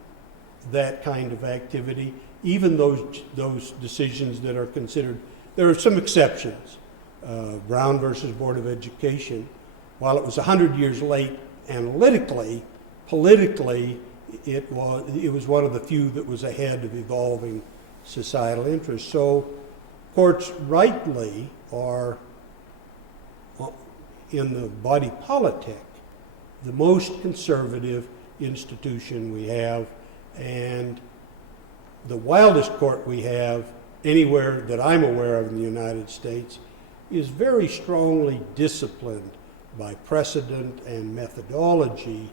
that kind of activity, even those decisions that are considered. There are some exceptions. Brown versus Board of Education, while it was 100 years late analytically, politically, it was one of the few that was ahead of evolving societal interests. So courts rightly are, in the body politic, the most conservative institution we have, and the wildest court we have anywhere that I'm aware of in the United States is very strongly disciplined by precedent and methodology,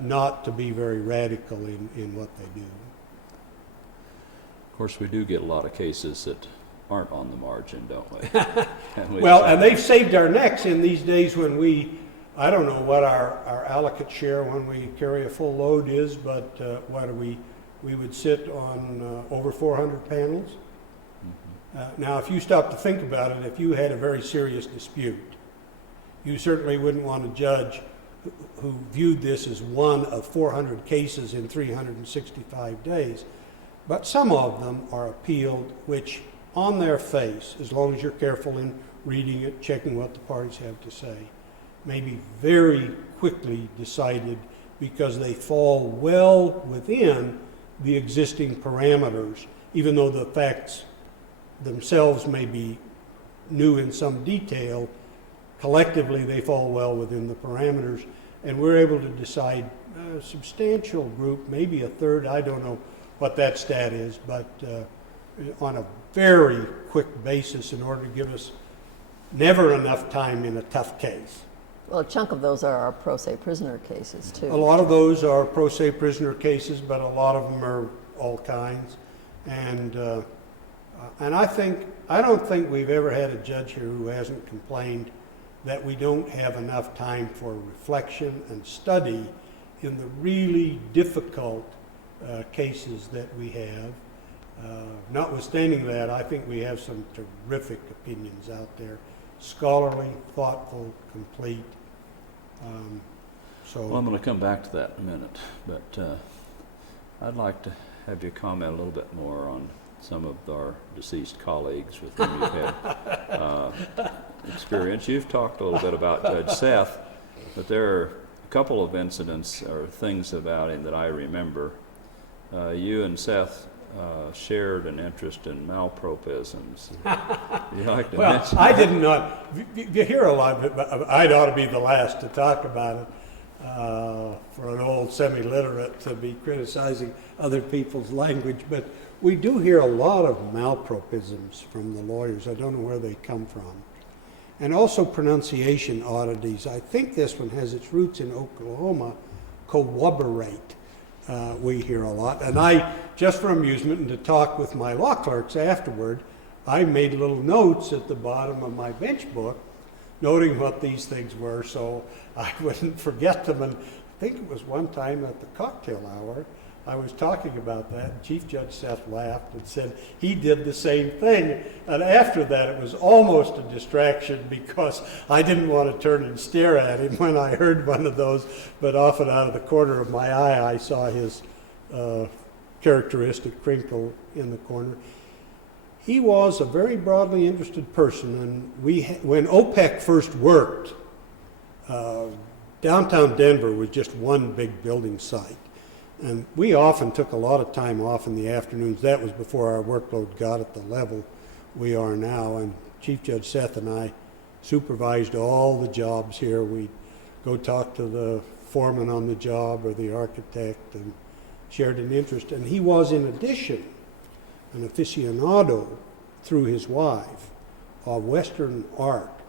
not to be very radical in what they do. Of course, we do get a lot of cases that aren't on the margin, don't we? And they've saved our necks in these days when I don't know what our allocate share when we carry a full load is, but we would sit on over 400 panels. Now, if you stop to think about it, if you had a very serious dispute, you certainly wouldn't want a judge who viewed this as one of 400 cases in 365 days. But some of them are appealed, which on their face, as long as you're careful in reading it, checking what the parties have to say, may be very quickly decided because they fall well within the existing parameters, even though the facts themselves may be new in some detail. Collectively, they fall well within the parameters, and we're able to decide a substantial group, maybe a third, I don't know what that stat is, but on a very quick basis in order to give us never enough time in a tough case. Well, a chunk of those are our pro se prisoner cases, too. A lot of those are pro se prisoner cases, but a lot of them are all kinds. And I don't think we've ever had a judge here who hasn't complained that we don't have enough time for reflection and study in the really difficult cases that we have. Notwithstanding that, I think we have some terrific opinions out there. Scholarly, thoughtful, complete. Well, I'm going to come back to that in a minute, but I'd like to have you comment a little bit more on some of our deceased colleagues with whom you've had experience. You've talked a little bit about Judge Seth, but there are a couple of incidents or things about him that I remember. You and Seth shared an interest in malapropisms. You like to mention I that? did not. You hear a lot of it, but I ought to be the last to talk about it. For an old semi-literate to be criticizing other people's language, but we do hear a lot of malapropisms from the lawyers. I don't know where they come from. And also pronunciation oddities. I think this one has its roots in Oklahoma, corroborate. We hear a lot. And I, just for amusement and to talk with my law clerks afterward, I made little notes at the bottom of my bench book noting what these things were so I wouldn't forget them. And I think it was one time at the cocktail hour, I was talking about that, and Chief Judge Seth laughed and said he did the same thing. And after that, it was almost a distraction because I didn't want to turn and stare at him when I heard one of those, but often out of the corner of my eye, I saw his characteristic crinkle in the corner. He was a very broadly interested person, and when OPEC first worked, downtown Denver was just one big building site. And we often took a lot of time off in the afternoons. That was before our workload got at the level we are now. And Chief Judge Seth and I supervised all the jobs here. We'd go talk to the foreman on the job or the architect and shared an interest. And he was, in addition, an aficionado through his wife of Western art.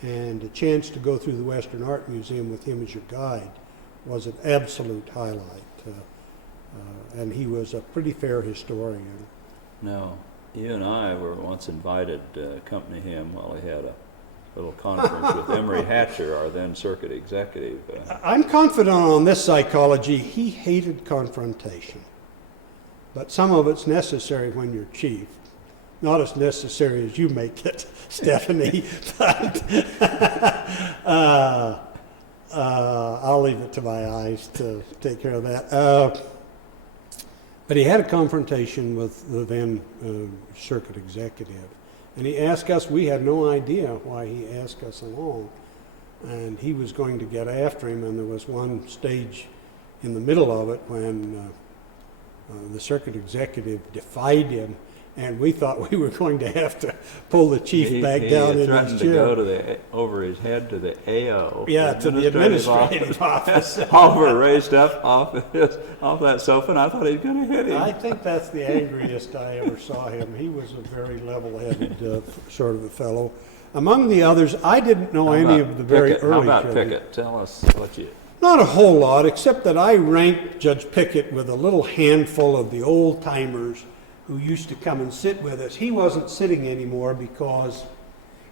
And a chance to go through the Western Art Museum with him as your guide was an absolute highlight. And he was a pretty fair historian. Now, you and I were once invited to accompany him while he had a little conference with Emory Hatcher, our then circuit executive. I'm confident on this psychology. He hated confrontation. But some of it's necessary when you're chief. Not as necessary as you make it, Stephanie. But I'll leave it to my eyes to take care of that. But he had a confrontation with the then circuit executive. And he asked us, we had no idea why he asked us along. And he was going to get after him, and there was one stage in the middle of it when the circuit executive defied him, and we thought we were going to have to pull the chief back down in his chair. He threatened to go to over his head to the AO. Yeah, to the administrative office. Oliver raised up off that sofa, and I thought he was going to hit him. I think that's the angriest I ever saw him. He was a very level-headed sort of a fellow. Among the others, I didn't know any of the very early How about judges. Pickett? Tell us what you... Not a whole lot, except that I ranked Judge Pickett with a little handful of the old-timers who used to come and sit with us. He wasn't sitting anymore because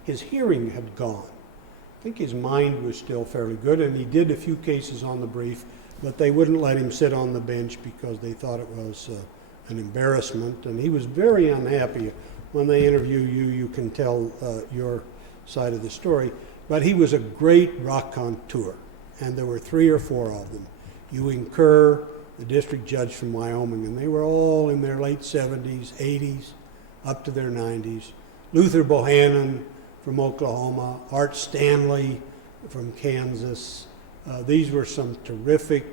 his hearing had gone. I think his mind was still fairly good, and he did a few cases on the brief, but they wouldn't let him sit on the bench because they thought it was an embarrassment, and he was very unhappy. When they interview you, you can tell your side of the story. But he was a great raconteur, and there were 3 or 4 of them. Ewing Kerr, the district judge from Wyoming, and they were all in their late 70s, 80s, up to their 90s. Luther Bohannon from Oklahoma, Art Stanley from Kansas. These were some terrific,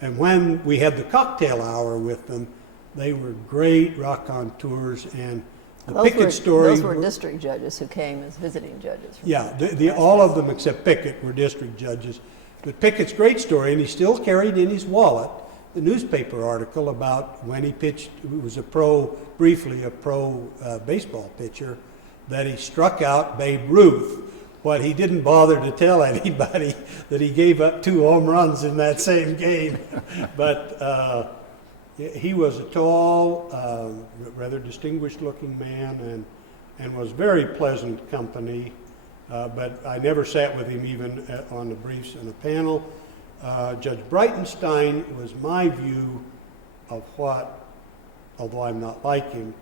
and when we had the cocktail hour with them, they were great raconteurs, and the Pickett story... Those were district judges who came as visiting judges. Yeah, all of them except Pickett were district judges. But Pickett's great story, and he still carried in his wallet the newspaper article about when he pitched, it was briefly a pro baseball pitcher, that he struck out Babe Ruth. What he didn't bother to tell anybody that he gave up 2 home runs in that same game. But he was a tall, rather distinguished looking man and was very pleasant company. But I never sat with him even on the briefs in a panel. Judge Breitenstein was my view of what, although I'm not like him,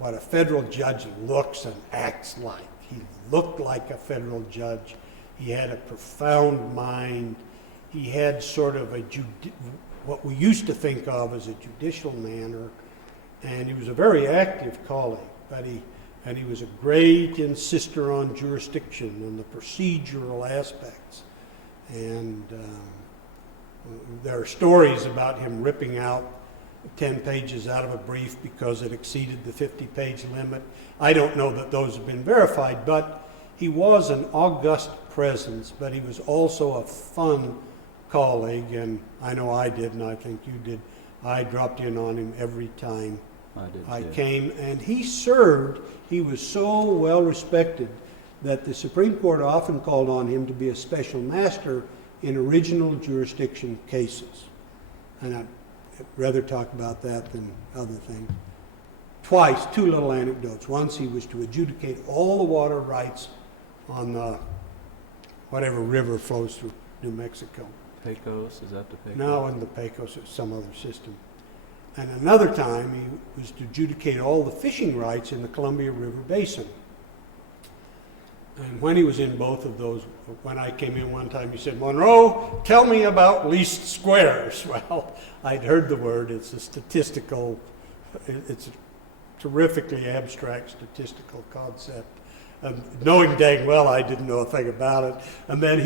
what a federal judge looks and acts like. He looked like a federal judge. He had a profound mind. He had sort of what we used to think of as a judicial manner, and he was a very active colleague, and he was a great insister on jurisdiction and the procedural aspects. And there are stories about him ripping out 10 pages out of a brief because it exceeded the 50-page limit. I don't know that those have been verified, but he was an august presence, but he was also a fun colleague, and I know I did, and I think you did. I dropped in on him every time I came, and he was so well respected that the Supreme Court often called on him to be a special master in original jurisdiction cases. And I'd rather talk about that than other things. Twice, 2 little anecdotes. Once he was to adjudicate all the water rights on the whatever river flows through New Mexico. Pecos, is that the Pecos? No, in the Pecos, it's some other system. And another time he was to adjudicate all the fishing rights in the Columbia River Basin. And when he was in both of those, when I came in one time, he said, "Monroe, tell me about least squares." Well, I'd heard the word. It's a terrifically abstract statistical concept. Knowing dang well I didn't know a thing about it. And then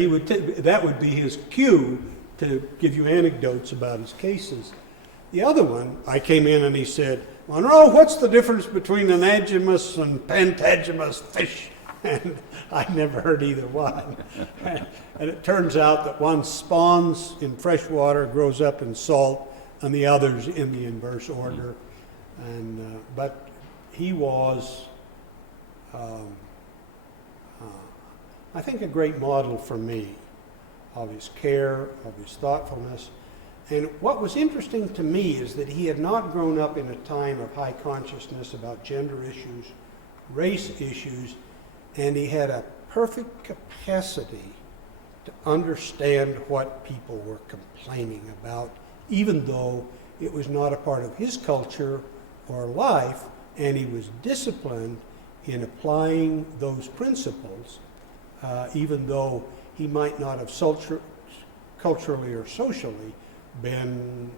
that would be his cue to give you anecdotes about his cases. The other one, I came in and he said, "Monroe, what's the difference between an agymous and pentagymous fish?" And I never heard either one. And it turns out that one spawns in fresh water, grows up in salt, and the other's in the inverse order. And but he was, I think, a great model for me of his care, of his thoughtfulness. And what was interesting to me is that he had not grown up in a time of high consciousness about gender issues, race issues, and he had a perfect capacity to understand what people were complaining about, even though it was not a part of his culture or life, and he was disciplined in applying those principles, even though he might not have culturally or socially been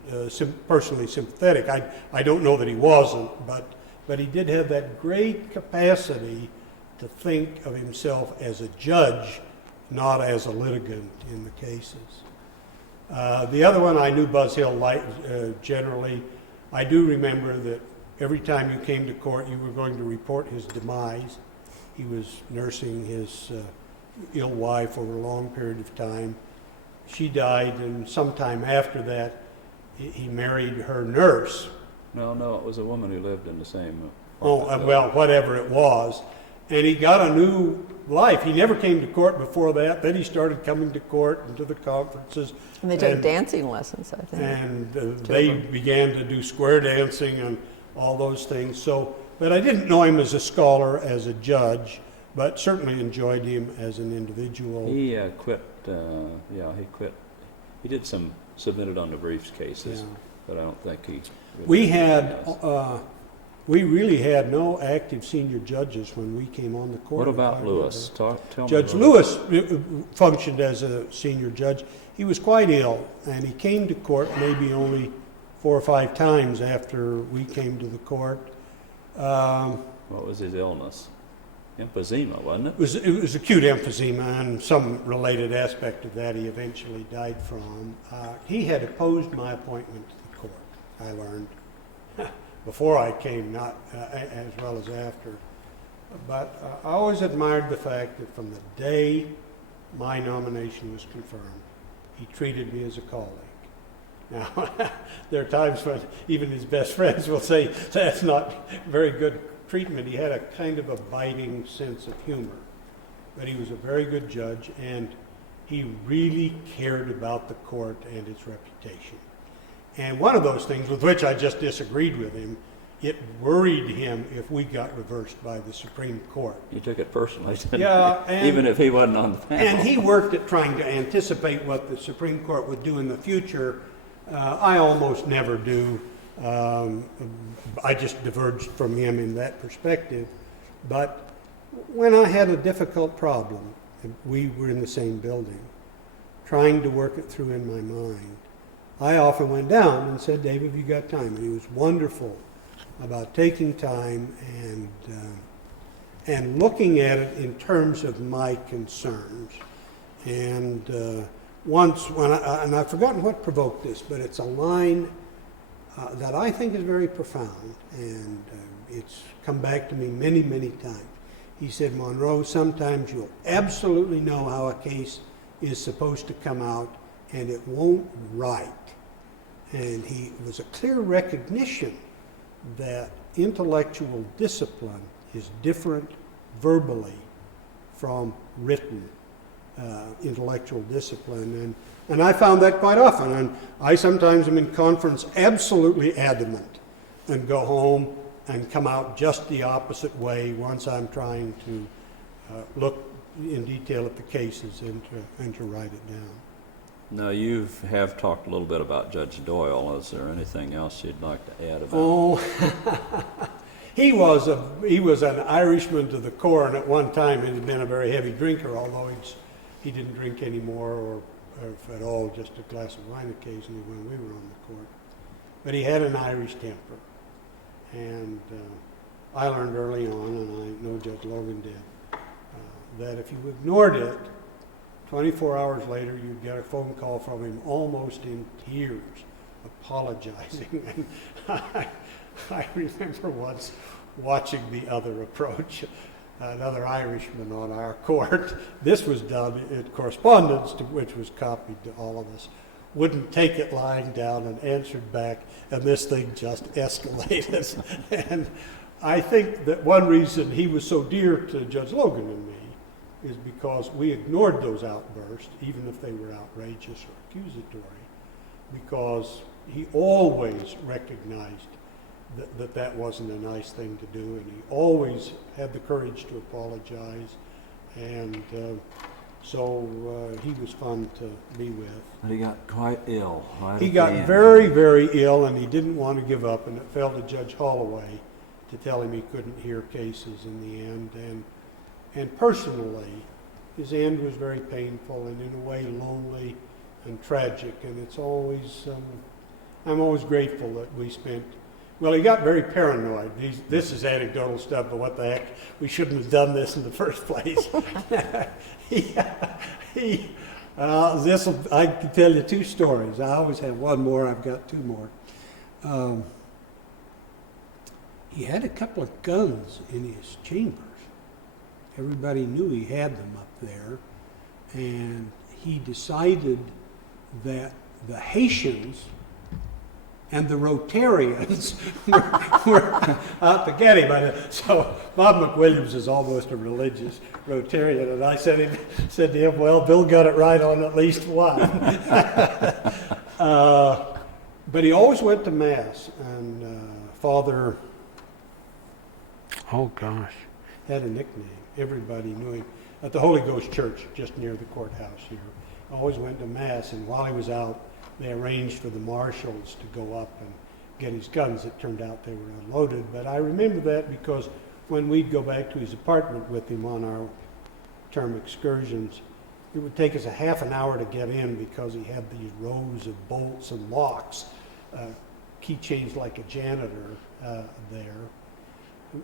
personally sympathetic. I don't know that he wasn't, but he did have that great capacity to think of himself as a judge, not as a litigant in the cases. The other one, I knew Buzz Hill generally. I do remember that every time you came to court, you were going to report his demise. He was nursing his ill wife over a long period of time. She died, and sometime after that, he married her nurse. No, it was a woman who lived in the same. Well, whatever it was. And he got a new life. He never came to court before that. Then he started coming to court and to the conferences. And they took dancing lessons, I think. And they began to do square dancing and all those things. So, but I didn't know him as a scholar, as a judge, but certainly enjoyed him as an individual. He quit. He quit. He did some submitted on the briefs cases, but I don't think he. Really We really had no active senior judges when we came on the court. What about Lewis? Tell me. Judge Lewis functioned as a senior judge. He was quite ill, and he came to court maybe only 4 or 5 times after we came to the court. What was his illness? Emphysema, wasn't it? It was acute emphysema, and some related aspect of that he eventually died from. He had opposed my appointment to the court, I learned. Before I came, not as well as after. But I always admired the fact that from the day my nomination was confirmed, he treated me as a colleague. Now, there are times when even his best friends will say that's not very good treatment. He had a kind of a biting sense of humor. But he was a very good judge, and he really cared about the court and its reputation. And one of those things with which I just disagreed with him, it worried him if we got reversed by the Supreme Court. You took it personally, didn't Yeah, you? Even if he wasn't on the panel. And he worked at trying to anticipate what the Supreme Court would do in the future. I almost never do. I just diverged from him in that perspective. But when I had a difficult problem, and we were in the same building, trying to work it through in my mind, I often went down and said, Dave, have you got time? And he was wonderful about taking time and looking at it in terms of my concerns. And once, and I've forgotten what provoked this, but it's a line that I think is very profound, and it's come back to me many, many times. He said, Monroe, sometimes you'll absolutely know how a case is supposed to come out, and it won't right. And it was a clear recognition that intellectual discipline is different verbally from written intellectual discipline. And I found that quite often. And I sometimes am in conference absolutely adamant and go home and come out just the opposite way once I'm trying to look in detail at the cases and to write it down. Now, you have talked a little bit about Judge Doyle. Is there anything else you'd like to add about He was an Irishman to the core, and at one time he had been a very heavy drinker, although he didn't drink anymore, or if at all, just a glass of wine occasionally when we were on the court. But he had an Irish temper, and I learned early on, and I know Judge Logan did, that if you ignored it, 24 hours later, you'd get a phone call from him almost in tears, apologizing. And I remember once watching the other approach, another Irishman on our court. This was done in correspondence, which was copied to all of us. Wouldn't take it lying down and answered back, and this thing just escalated. And I think that one reason he was so dear to Judge Logan and me is because we ignored those outbursts, even if they were outrageous or accusatory, because he always recognized that wasn't a nice thing to do, and he always had the courage to apologize, and so he was fun to be with. He got quite ill. He got very, very ill, and he didn't want to give up, and it fell to Judge Holloway to tell him he couldn't hear cases in the end, and personally, his end was very painful and in a way lonely. and tragic, and it's always, I'm always grateful that we spent, well, he got very paranoid. This is anecdotal stuff, but what the heck, we shouldn't have done this in the first place. I can tell you two stories. I always have one more, I've got two more. He had a couple of guns in his chambers. Everybody knew he had them up there, and he decided that the Haitians and the Rotarians were out to get him. So Bob McWilliams is almost a religious Rotarian, and I said to him, well, Bill got it right on at least one. But he always went to Mass, and Father, oh gosh, had a nickname. Everybody knew him. At the Holy Ghost Church, just near the courthouse here. Always went to Mass, and while he was out, they arranged for the marshals to go up and get his guns. It turned out they were unloaded, but I remember that because when we'd go back to his apartment with him on our term excursions, it would take us a half an hour to get in because he had these rows of bolts and locks, keychains like a janitor there.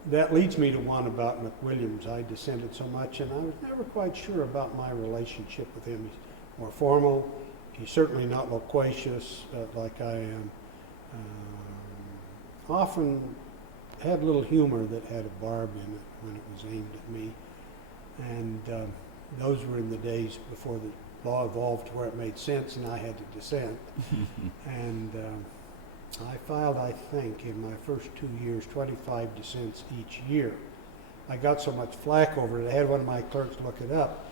That leads me to one about McWilliams. I dissented so much, and I was never quite sure about my relationship with him. He's more formal. He's certainly not loquacious like I am. Often had a little humor that had a barb in it when it was aimed at me. And those were in the days before the law evolved to where it made sense and I had to dissent. And I filed, I think, in my first 2 years, 25 dissents each year. I got so much flack over it, I had one of my clerks look it up.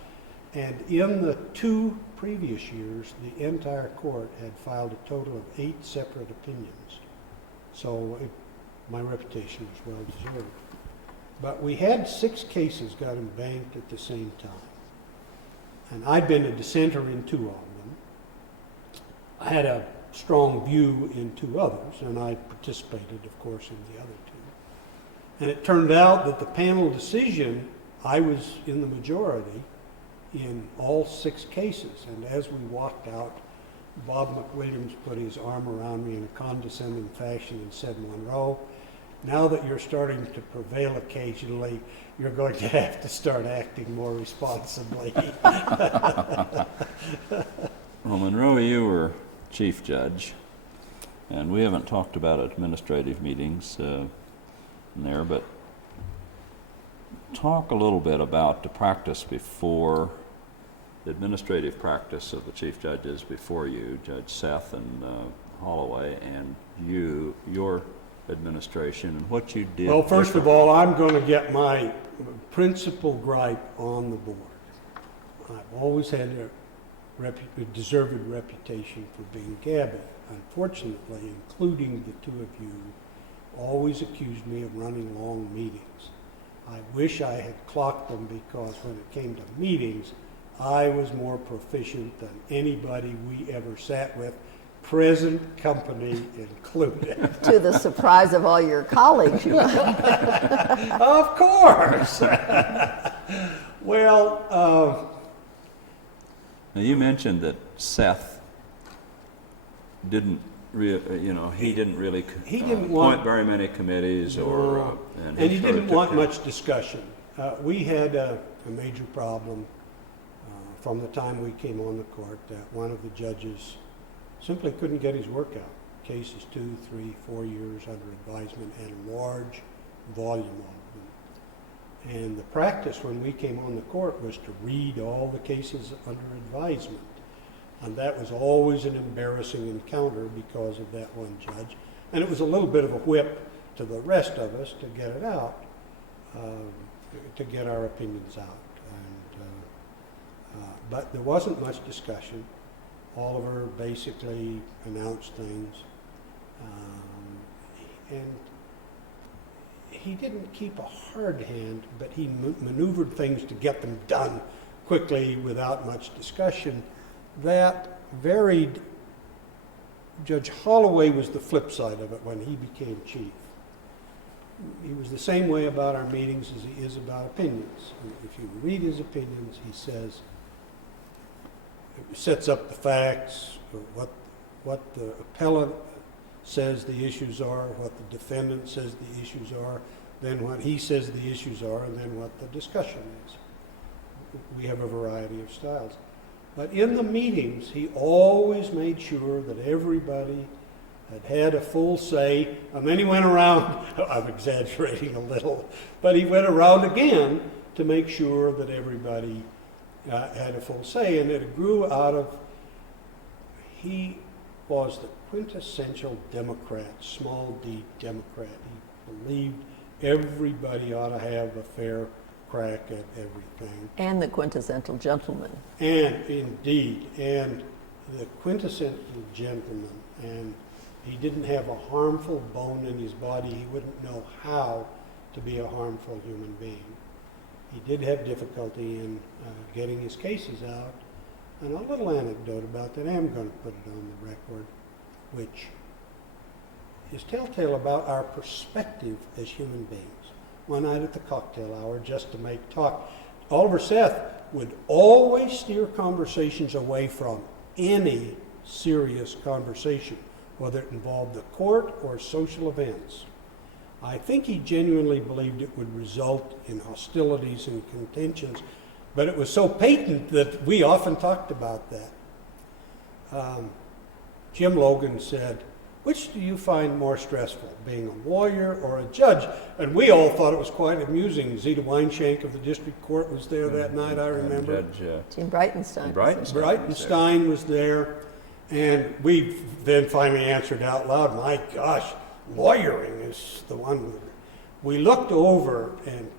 And in the 2 previous years, the entire court had filed a total of 8 separate opinions. So my reputation was well deserved. But we had 6 cases got embanked at the same time. And I'd been a dissenter in 2 of them. I had a strong view in 2 others, and I participated, of course, in the other 2. And it turned out that the panel decision, I was in the majority in all 6 cases. And as we walked out, Bob McWilliams put his arm around me in a condescending fashion and said, Monroe, now that you're starting to prevail occasionally, you're going to have to start acting more responsibly. Well, Monroe, you were chief judge, and we haven't talked about administrative meetings there, but talk a little bit about the practice before, the administrative practice of the chief judges before you, Judge Seth and Holloway, and your administration, and what you did. Well, first of all, I'm going to get my principal gripe on the board. I've always had a deserved reputation for being gabby. Unfortunately, including the 2 of you, always accused me of running long meetings. I wish I had clocked them because when it came to meetings, I was more proficient than anybody we ever sat with, present company included. To the surprise of all your colleagues, you Of course. Well, now you mentioned that Seth didn't he didn't really appoint very many committees or and he didn't want much discussion. We had a major problem from the time we came on the court that one of the judges simply couldn't get his work out. Cases 2, 3, 4 years under advisement and a large volume of them. And the practice when we came on the court was to read all the cases under advisement. And that was always an embarrassing encounter because of that one judge. And it was a little bit of a whip to the rest of us to get it out, to get our opinions out. But there wasn't much discussion. Oliver basically announced things. And he didn't keep a hard hand, but he maneuvered things to get them done quickly without much discussion. That varied. Judge Holloway was the flip side of it when he became chief. He was the same way about our meetings as he is about opinions. If you read his opinions, he says, sets up the facts, what the appellant says the issues are, what the defendant says the issues are, then what he says the issues are, and then what the discussion is. We have a variety of styles. But in the meetings, he always made sure that everybody had a full say, and then he went around, I'm exaggerating a little, but he went around again to make sure that everybody had a full say, and it grew out of, he was the quintessential Democrat, small d Democrat. He believed everybody ought to have a fair crack at everything. And the quintessential gentleman. And indeed, and the quintessential gentleman, and he didn't have a harmful bone in his body. He wouldn't know how to be a harmful human being. He did have difficulty in getting his cases out. And a little anecdote about that, I'm going to put it on the record, which is telltale about our perspective as human beings. One night at the cocktail hour, just to make talk, Oliver Seth would always steer conversations away from any serious conversation, whether it involved the court or social events. I think he genuinely believed it would result in hostilities and contentions, but it was so patent that we often talked about that. Jim Logan said, "Which do you find more stressful, being a lawyer or a judge?" And we all thought it was quite amusing. Zita Weinshank of the district court was there that night, I remember. Jim Breitenstein. Breitenstein was there. And we then finally answered out loud, "My gosh, lawyering is the one." We looked over, and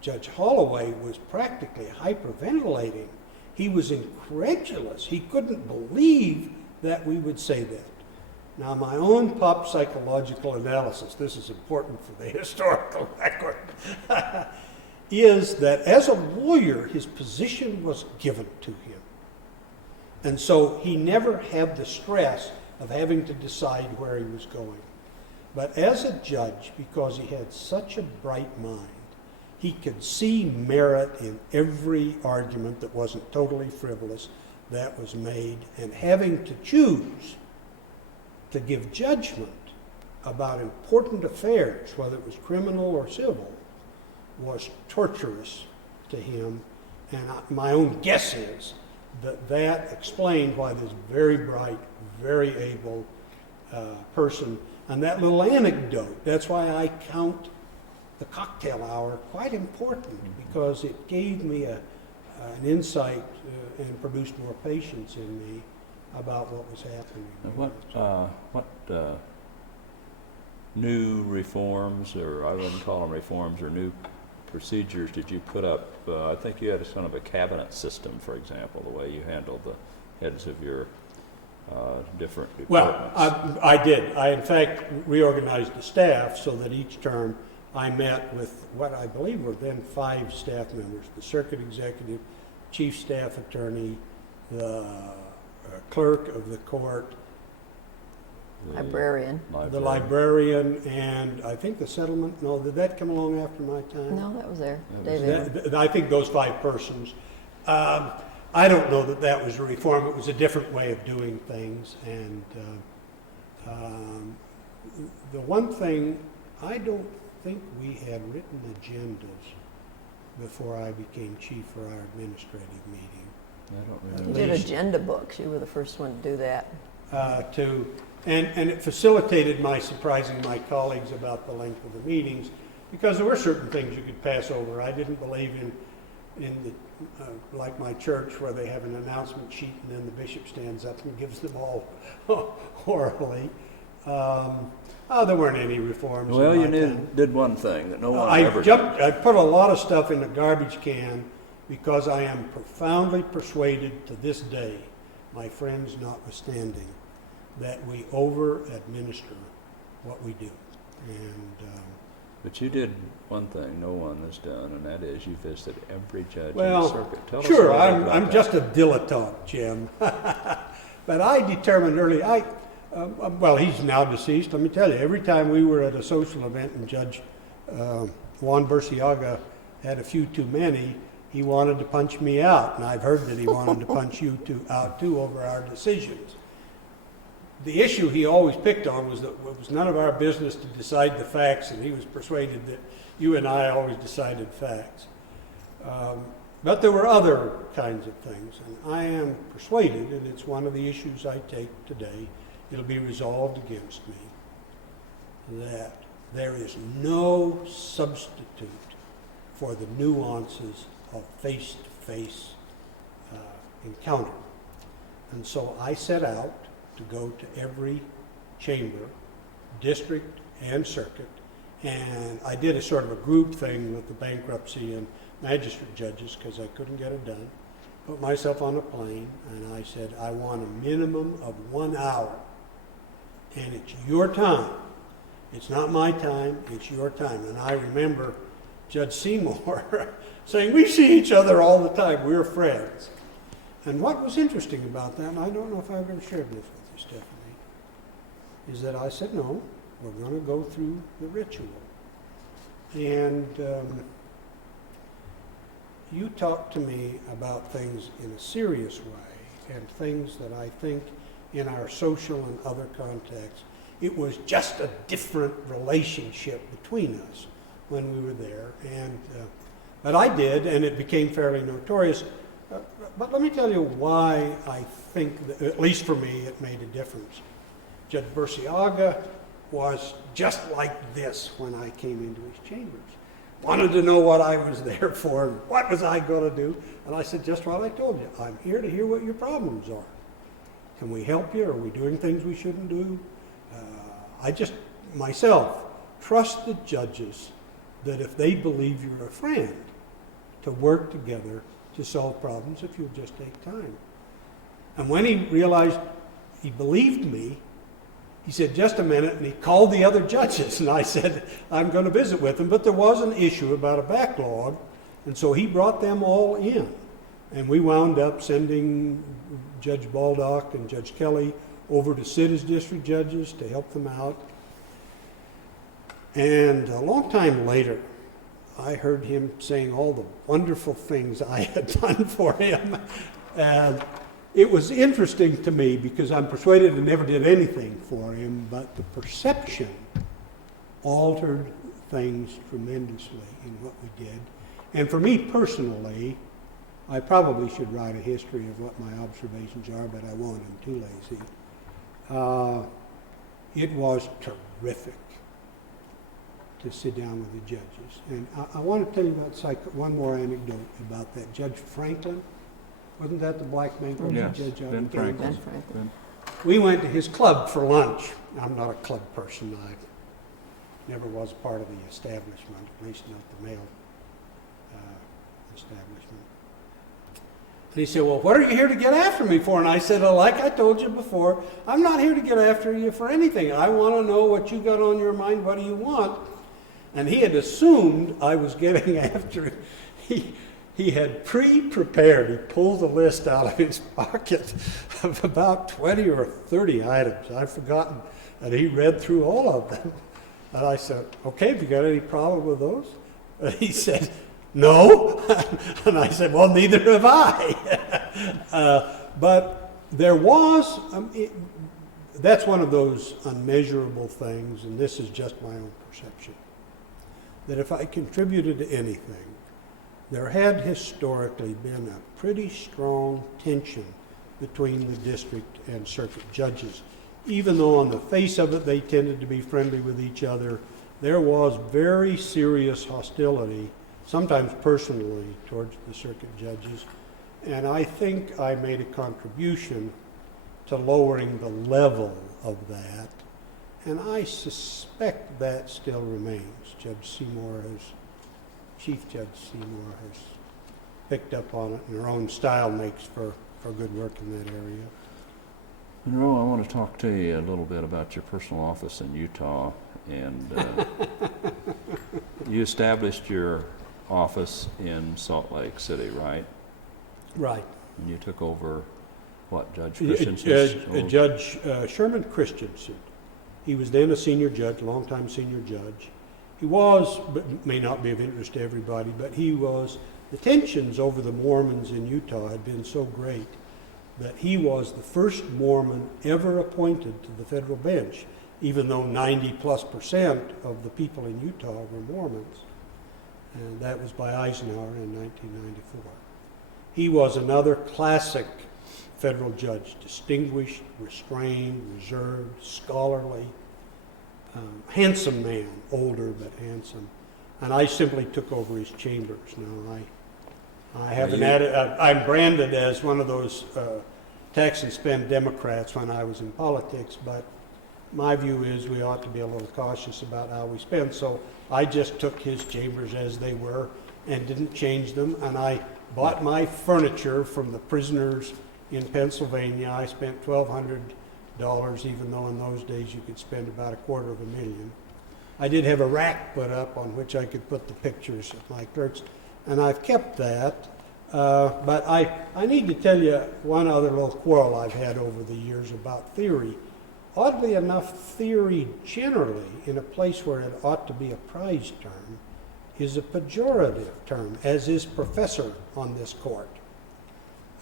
Judge Holloway was practically hyperventilating. He was incredulous. He couldn't believe that we would say that. Now, my own pop psychological analysis, this is important for the historical record, is that as a lawyer, his position was given to him. And so he never had the stress of having to decide where he was going. But as a judge, because he had such a bright mind, he could see merit in every argument that wasn't totally frivolous that was made, and having to choose to give judgment about important affairs, whether it was criminal or civil, was torturous to him. And my own guess is that explained why this very bright, very able person, and that little anecdote, that's why I count the cocktail hour quite important, because it gave me an insight and produced more patience in me about what was happening. What new reforms, or I wouldn't call them reforms, or new procedures did you put up? I think you had a sort of a cabinet system, for example, the way you handled the heads of your different departments. Well, I did. I, in fact, reorganized the staff so that each term I met with what I believe were then 5 staff members: the circuit executive, chief staff attorney, the clerk of the court, the librarian, and I think the settlement. No, did that come along after my time? No, that was there. David. I think those 5 persons. I don't know that that was a reform. It was a different way of doing things. And the one thing, I don't think we had written agendas before I became chief for our administrative meeting. I don't remember. You did agenda books. You were the first one to do that. And it facilitated my surprising my colleagues about the length of the meetings, because there were certain things you could pass over. I didn't believe in the like my church, where they have an announcement sheet and then the bishop stands up and gives them all orally. There weren't any reforms. Well, you did one thing that no one ever did. I put a lot of stuff in the garbage can, because I am profoundly persuaded to this day, my friends notwithstanding, that we over-administer what we do. And but you did one thing no one has done, and that is you visited every judge in the well, circuit. Tell us sure, a little bit about I'm that. just a dilettante, Jim. But I determined early, well, he's now deceased. Let me tell you, every time we were at a social event and Judge Juan Burciaga had a few too many, he wanted to punch me out, and I've heard that he wanted to punch you out too over our decisions. The issue he always picked on was that it was none of our business to decide the facts, and he was persuaded that you and I always decided facts. But there were other kinds of things, and I am persuaded, and it's one of the issues I take today, it'll be resolved against me, that there is no substitute for the nuances of face-to-face encounter. And so I set out to go to every chamber, district and circuit, and I did a sort of a group thing with the bankruptcy and magistrate judges because I couldn't get it done. Put myself on a plane, and I said, I want a minimum of 1 hour, and it's your time. It's not my time, it's your time. And I remember Judge Seymour saying, we see each other all the time, we're friends. And what was interesting about that, and I don't know if I've ever shared this with you, Stephanie, is that I said, no, we're going to go through the ritual. And you talked to me about things in a serious way, and things that I think in our social and other contexts, it was just a different relationship between us when we were there. And but I did, and it became fairly notorious. But let me tell you why I think, that, at least for me, it made a difference. Judge Burciaga was just like this when I came into his chambers. Wanted to know what I was there for, and what was I going to do. And I said, just what I told you. I'm here to hear what your problems are. Can we help you? Are we doing things we shouldn't do? I just, myself, trust the judges that if they believe you're a friend, to work together to solve problems if you'll just take time. And when he realized he believed me, he said, just a minute, and he called the other judges, and I said, I'm going to visit with them. But there was an issue about a backlog, and so he brought them all in. And we wound up sending Judge Baldock and Judge Kelly over to sit as district judges to help them out. And a long time later, I heard him saying all the wonderful things I had done for him. And it was interesting to me because I'm persuaded I never did anything for him, but the perception altered things tremendously in what we did. And for me personally, I probably should write a history of what my observations are, but I won't. I'm too lazy. It was terrific to sit down with the judges. And I want to tell you about one more anecdote about that. Judge Franklin, wasn't that the black bankruptcy judge out in Kansas? Ben Franklin. We went to his club for lunch. I'm not a club person. I never was part of the establishment, at least not the male establishment. And he said, well, what are you here to get after me for? And I said, well, like I told you before, I'm not here to get after you for anything. I want to know what you got on your mind. What do you want? And he had assumed I was getting after him. He had pre-prepared. He pulled a list out of his pocket of about 20 or 30 items. I've forgotten. And he read through all of them. And I said, okay, have you got any problem with those? And he said, no. And I said, well, neither have I. But there was, that's one of those unmeasurable things, and this is just my own perception, that if I contributed to anything, there had historically been a pretty strong tension between the district and circuit judges. Even though on the face of it they tended to be friendly with each other, there was very serious hostility, sometimes personally, towards the circuit judges. And I think I made a contribution to lowering the level of that. And I suspect that still remains. Chief Judge Seymour has picked up on it, and her own style makes for good work in that area. Monroe, I want to talk to you a little bit about your personal office in Utah. And you established your office in Salt Lake City, right? Right. And you took over, what, Judge Christensen? Judge Sherman Christensen. He was then a senior judge, longtime senior judge. He was, but may not be of interest to everybody, but he was the tensions over the Mormons in Utah had been so great that he was the first Mormon ever appointed to the federal bench, even though 90+% of the people in Utah were Mormons. And that was by Eisenhower in 1994. He was another classic federal judge, distinguished, restrained, reserved, scholarly, handsome man, older but handsome. And I simply took over his chambers. Now, I haven't added, I'm branded as one of those tax and spend Democrats when I was in politics, but my view is we ought to be a little cautious about how we spend. So I just took his chambers as they were and didn't change them. And I bought my furniture from the prisoners in Pennsylvania. I spent $1,200, even though in those days you could spend about $250,000. I did have a rack put up on which I could put the pictures of my clerks, and I've kept that. But I need to tell you one other little quarrel I've had over the years about theory. Oddly enough, theory generally, in a place where it ought to be a prize term, is a pejorative term, as is professor on this court.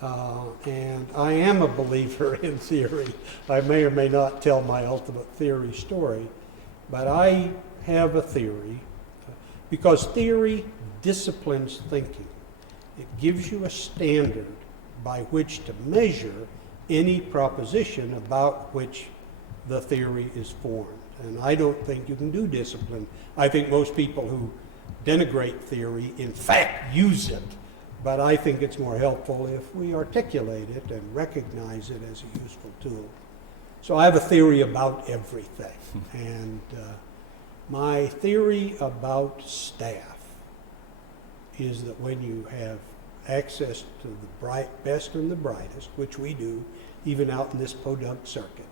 And I am a believer in theory. I may or may not tell my ultimate theory story, but I have a theory, because theory disciplines thinking. It gives you a standard by which to measure any proposition about which the theory is formed. And I don't think you can do discipline. I think most people who denigrate theory, in fact, use it. But I think it's more helpful if we articulate it and recognize it as a useful tool. So I have a theory about everything. And my theory about staff is that when you have access to the best and the brightest, which we do, even out in this podunk circuit,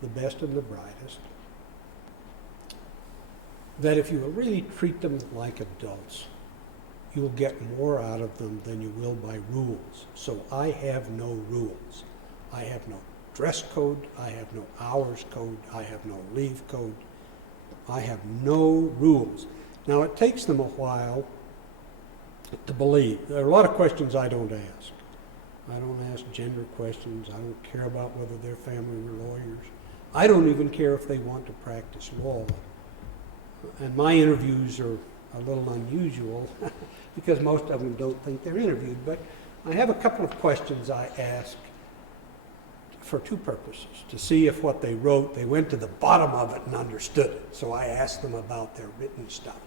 the best and the brightest, that if you really treat them like adults, you'll get more out of them than you will by rules. So I have no rules. I have no dress code. I have no hours code. I have no leave code. I have no rules. Now, it takes them a while to believe. There are a lot of questions I don't ask. I don't ask gender questions. I don't care about whether their family were lawyers. I don't even care if they want to practice law. And my interviews are a little unusual because most of them don't think they're interviewed. But I have a couple of questions I ask for two purposes. To see if what they wrote, they went to the bottom of it and understood it. So I ask them about their written stuff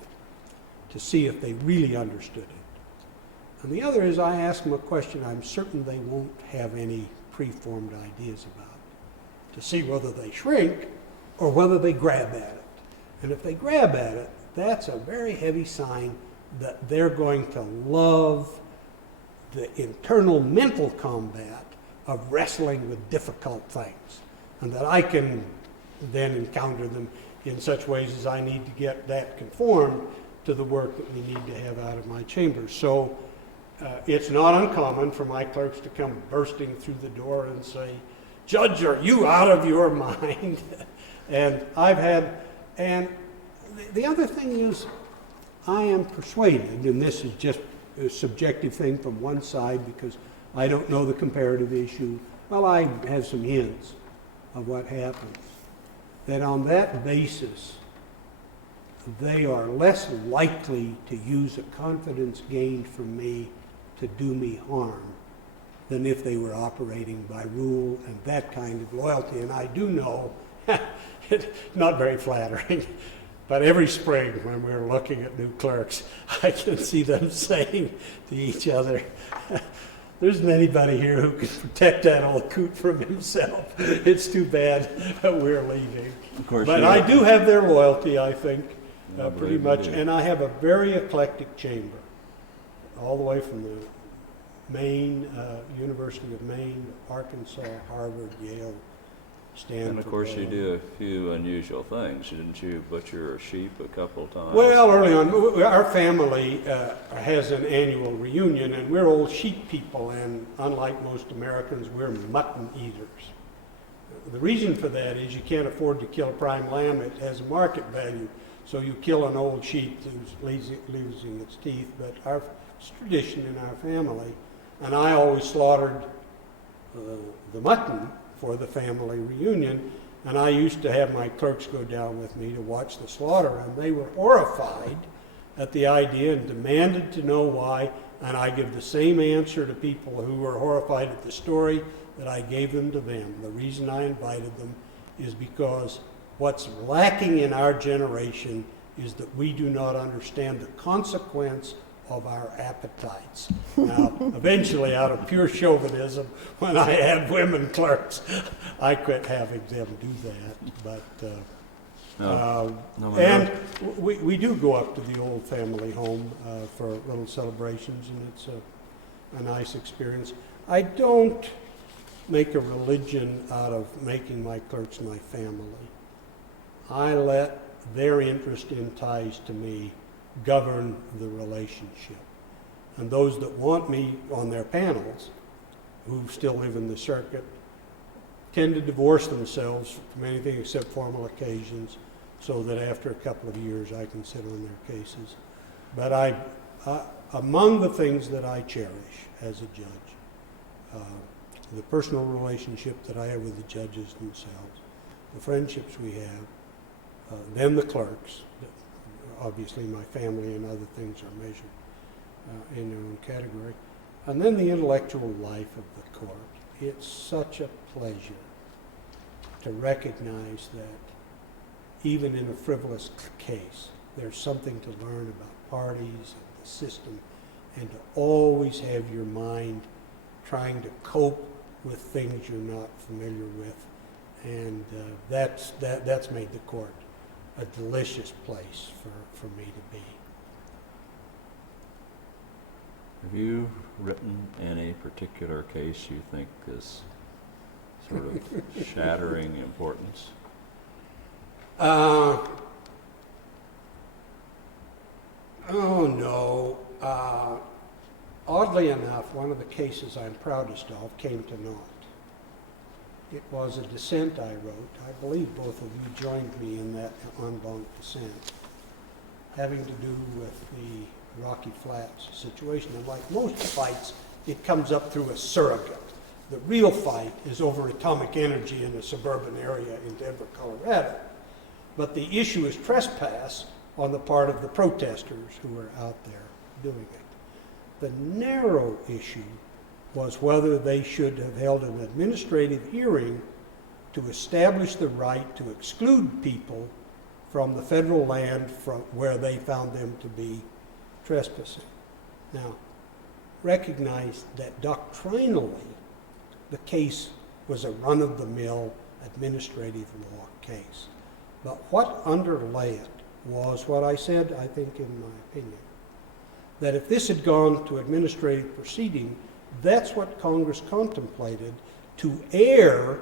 to see if they really understood it. And the other is I ask them a question I'm certain they won't have any preformed ideas about, to see whether they shrink or whether they grab at it. And if they grab at it, that's a very heavy sign that they're going to love the internal mental combat of wrestling with difficult things, and that I can then encounter them in such ways as I need to get that conformed to the work that we need to have out of my chambers. So it's not uncommon for my clerks to come bursting through the door and say, "Judge, are you out of your mind?" And I've had, and the other thing is, I am persuaded, and this is just a subjective thing from one side because I don't know the comparative issue. Well, I have some hints of what happens. That on that basis, they are less likely to use a confidence gained from me to do me harm than if they were operating by rule and that kind of loyalty. And I do know, it's not very flattering, but every spring when we're looking at new clerks, I can see them saying to each other, "There isn't anybody here who can protect that old coot from himself. It's too bad we're leaving." Of course, but I do have their loyalty, I think, pretty much. And I have a very eclectic chamber, all the way from the Maine, University of Maine, Arkansas, Harvard, Yale, Stanford. And of course you do a few unusual things. Didn't you butcher a sheep a couple times? Well, early on, our family has an annual reunion, and we're old sheep people, and unlike most Americans, we're mutton eaters. The reason for that is you can't afford to kill a prime lamb. It has a market value. So you kill an old sheep who's losing its teeth, but it's tradition in our family. And I always slaughtered the mutton for the family reunion, and I used to have my clerks go down with me to watch the slaughter, and they were horrified at the idea and demanded to know why, and I give the same answer to people who were horrified at the story that I gave them to them. The reason I invited them is because what's lacking in our generation is that we do not understand the consequence of our appetites. Now, eventually, out of pure chauvinism, when I had women clerks, I quit having them do that. But and we do go up to the old family home for little celebrations, and it's a nice experience. I don't make a religion out of making my clerks my family. I let their interest in ties to me govern the relationship. And those that want me on their panels, who still live in the circuit, tend to divorce themselves from anything except formal occasions, so that after a couple of years I can sit on their cases. But among the things that I cherish as a judge, the personal relationship that I have with the judges themselves, the friendships we have, then the clerks. Obviously, my family and other things are measured in their own category. And then the intellectual life of the court. It's such a pleasure to recognize that even in a frivolous case, there's something to learn about parties and the system, and to always have your mind trying to cope with things you're not familiar with. And that's made the court a delicious place for me to be. Have you written any particular case you think is sort of shattering importance? Oh no. Oddly enough, one of the cases I'm proudest of came to naught. It was a dissent I wrote. I believe both of you joined me in that en banc dissent, having to do with the Rocky Flats situation. And like most fights, it comes up through a surrogate. The real fight is over atomic energy in a suburban area in Denver, Colorado. But the issue is trespass on the part of the protesters who were out there doing it. The narrow issue was whether they should have held an administrative hearing to establish the right to exclude people from the federal land from where they found them to be trespassing. Now, recognize that doctrinally, the case was a run-of-the-mill administrative law case. But what underlay it was what I said, I think, in my opinion, that if this had gone to administrative proceeding, that's what Congress contemplated, to air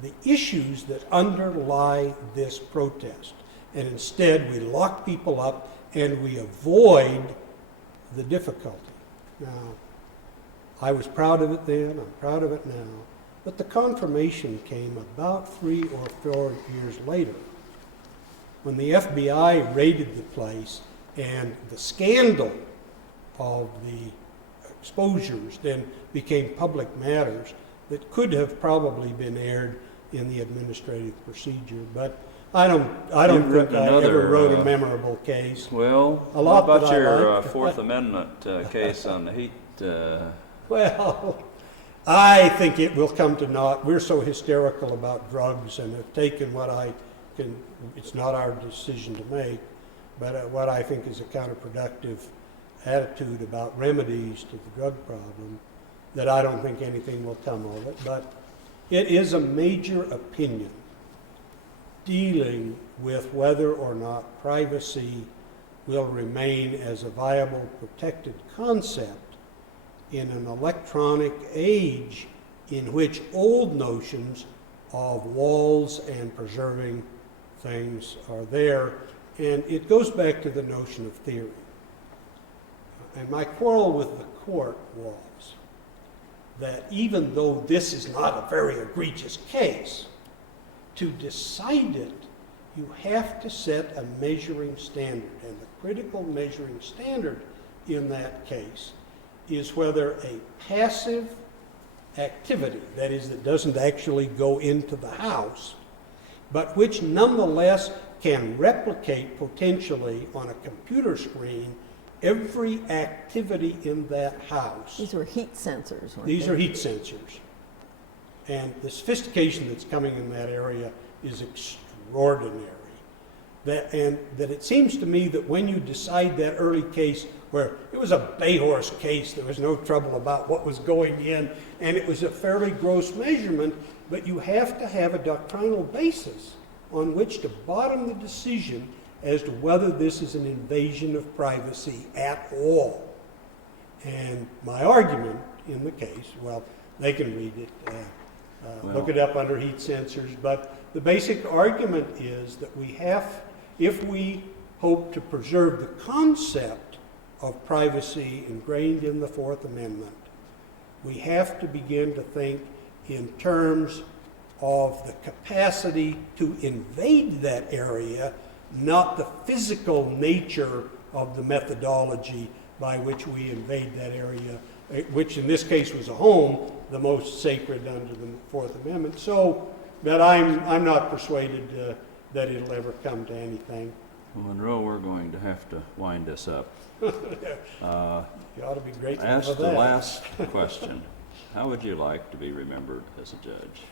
the issues that underlie this protest. And instead, we lock people up and we avoid the difficulty. Now, I was proud of it then, I'm proud of it now, but the confirmation came about 3 or 4 years later, when the FBI raided the place and the scandal of the exposures then became public matters that could have probably been aired in the administrative procedure. But I don't think I ever wrote a memorable case. Well, how about your Fourth Amendment case on the heat? Well, I think it will come to naught. We're so hysterical about drugs and have taken what I can, it's not our decision to make, but what I think is a counterproductive attitude about remedies to the drug problem, that I don't think anything will come of it. But it is a major opinion dealing with whether or not privacy will remain as a viable protected concept in an electronic age in which old notions of walls and preserving things are there. And it goes back to the notion of theory. And my quarrel with the court was that even though this is not a very egregious case, to decide it you have to set a measuring standard. And the critical measuring standard in that case is whether a passive activity, that is, that doesn't actually go into the house, but which nonetheless can replicate potentially on a computer screen every activity in that house. These were heat sensors, weren't These they? are heat sensors. And the sophistication that's coming in that area is extraordinary. That it seems to me that when you decide that early case, where it was a bay-horse case, there was no trouble about what was going in, and it was a fairly gross measurement, but you have to have a doctrinal basis on which to bottom the decision as to whether this is an invasion of privacy at all. And my argument in the case, well, they can read it, look it up under heat sensors, but the basic argument is that we have, if we hope to preserve the concept of privacy ingrained in the Fourth Amendment, we have to begin to think in terms of the capacity to invade that area, not the physical nature of the methodology by which we invade that area, which in this case was a home, the most sacred under the Fourth Amendment. So that I'm not persuaded that it'll ever come to anything. Well, Monroe, we're going to have to wind this up. You ought to be grateful Ask for the that. last question. How would you like to be remembered as a judge?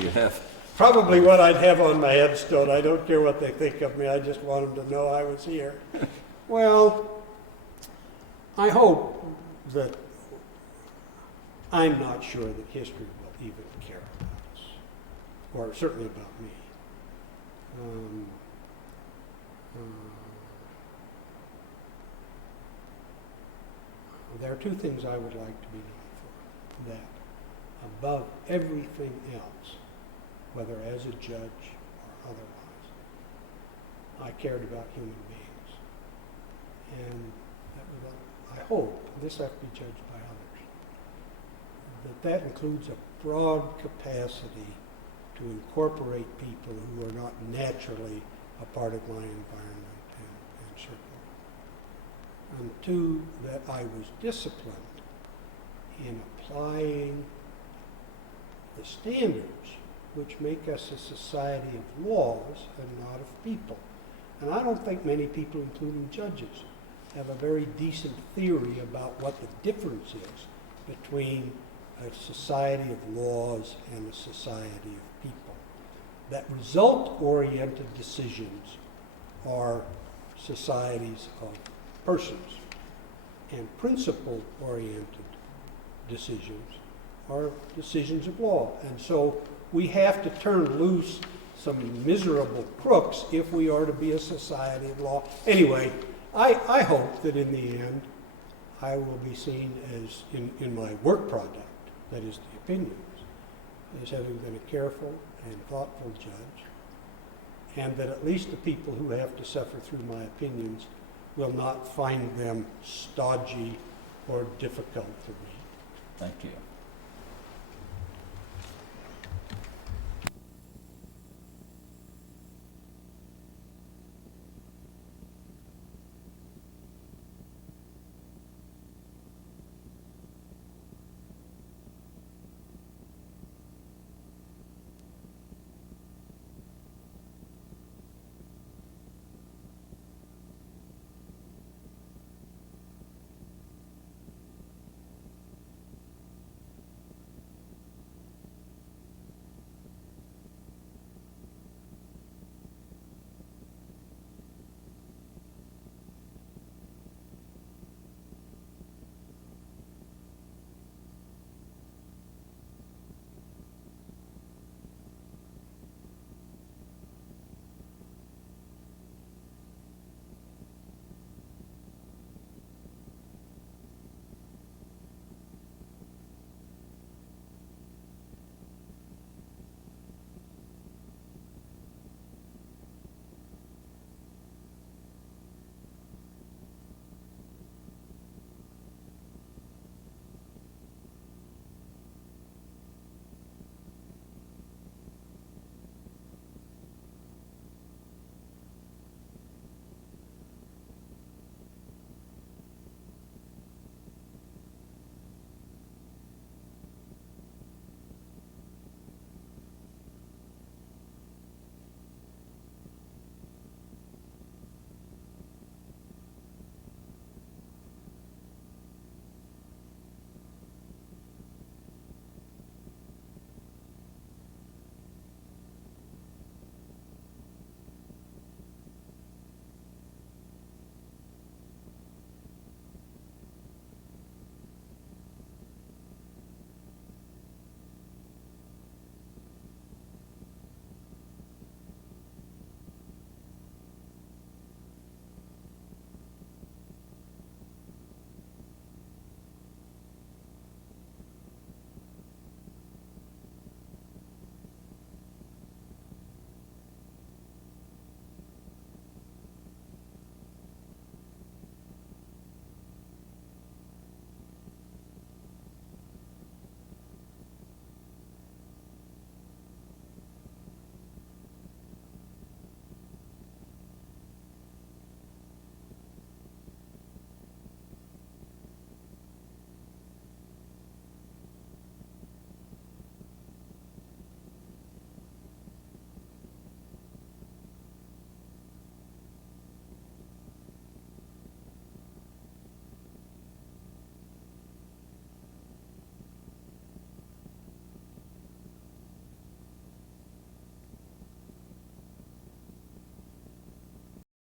You have Probably what I'd have on my headstone. I don't care what they think of me. I just want them to know I was here. Well, I hope that I'm not sure that history will even care about us, or certainly about me. There are two things I would like to be known for. That above everything else, whether as a judge or otherwise, I cared about human beings. And that I hope, this has to be judged by others, that includes a broad capacity to incorporate people who are not naturally a part of my environment and circle. And two, that I was disciplined in applying the standards which make us a society of laws and not of people. And I don't think many people, including judges, have a very decent theory about what the difference is between a society of laws and a society of people. That result-oriented decisions are societies of persons, and principle-oriented decisions are decisions of law. And so we have to turn loose some miserable crooks if we are to be a society of law. Anyway, I hope that in the end I will be seen as, in my work product, that is the opinions, as having been a careful and thoughtful judge, and that at least the people who have to suffer through my opinions will not find them stodgy or difficult to read. Thank you.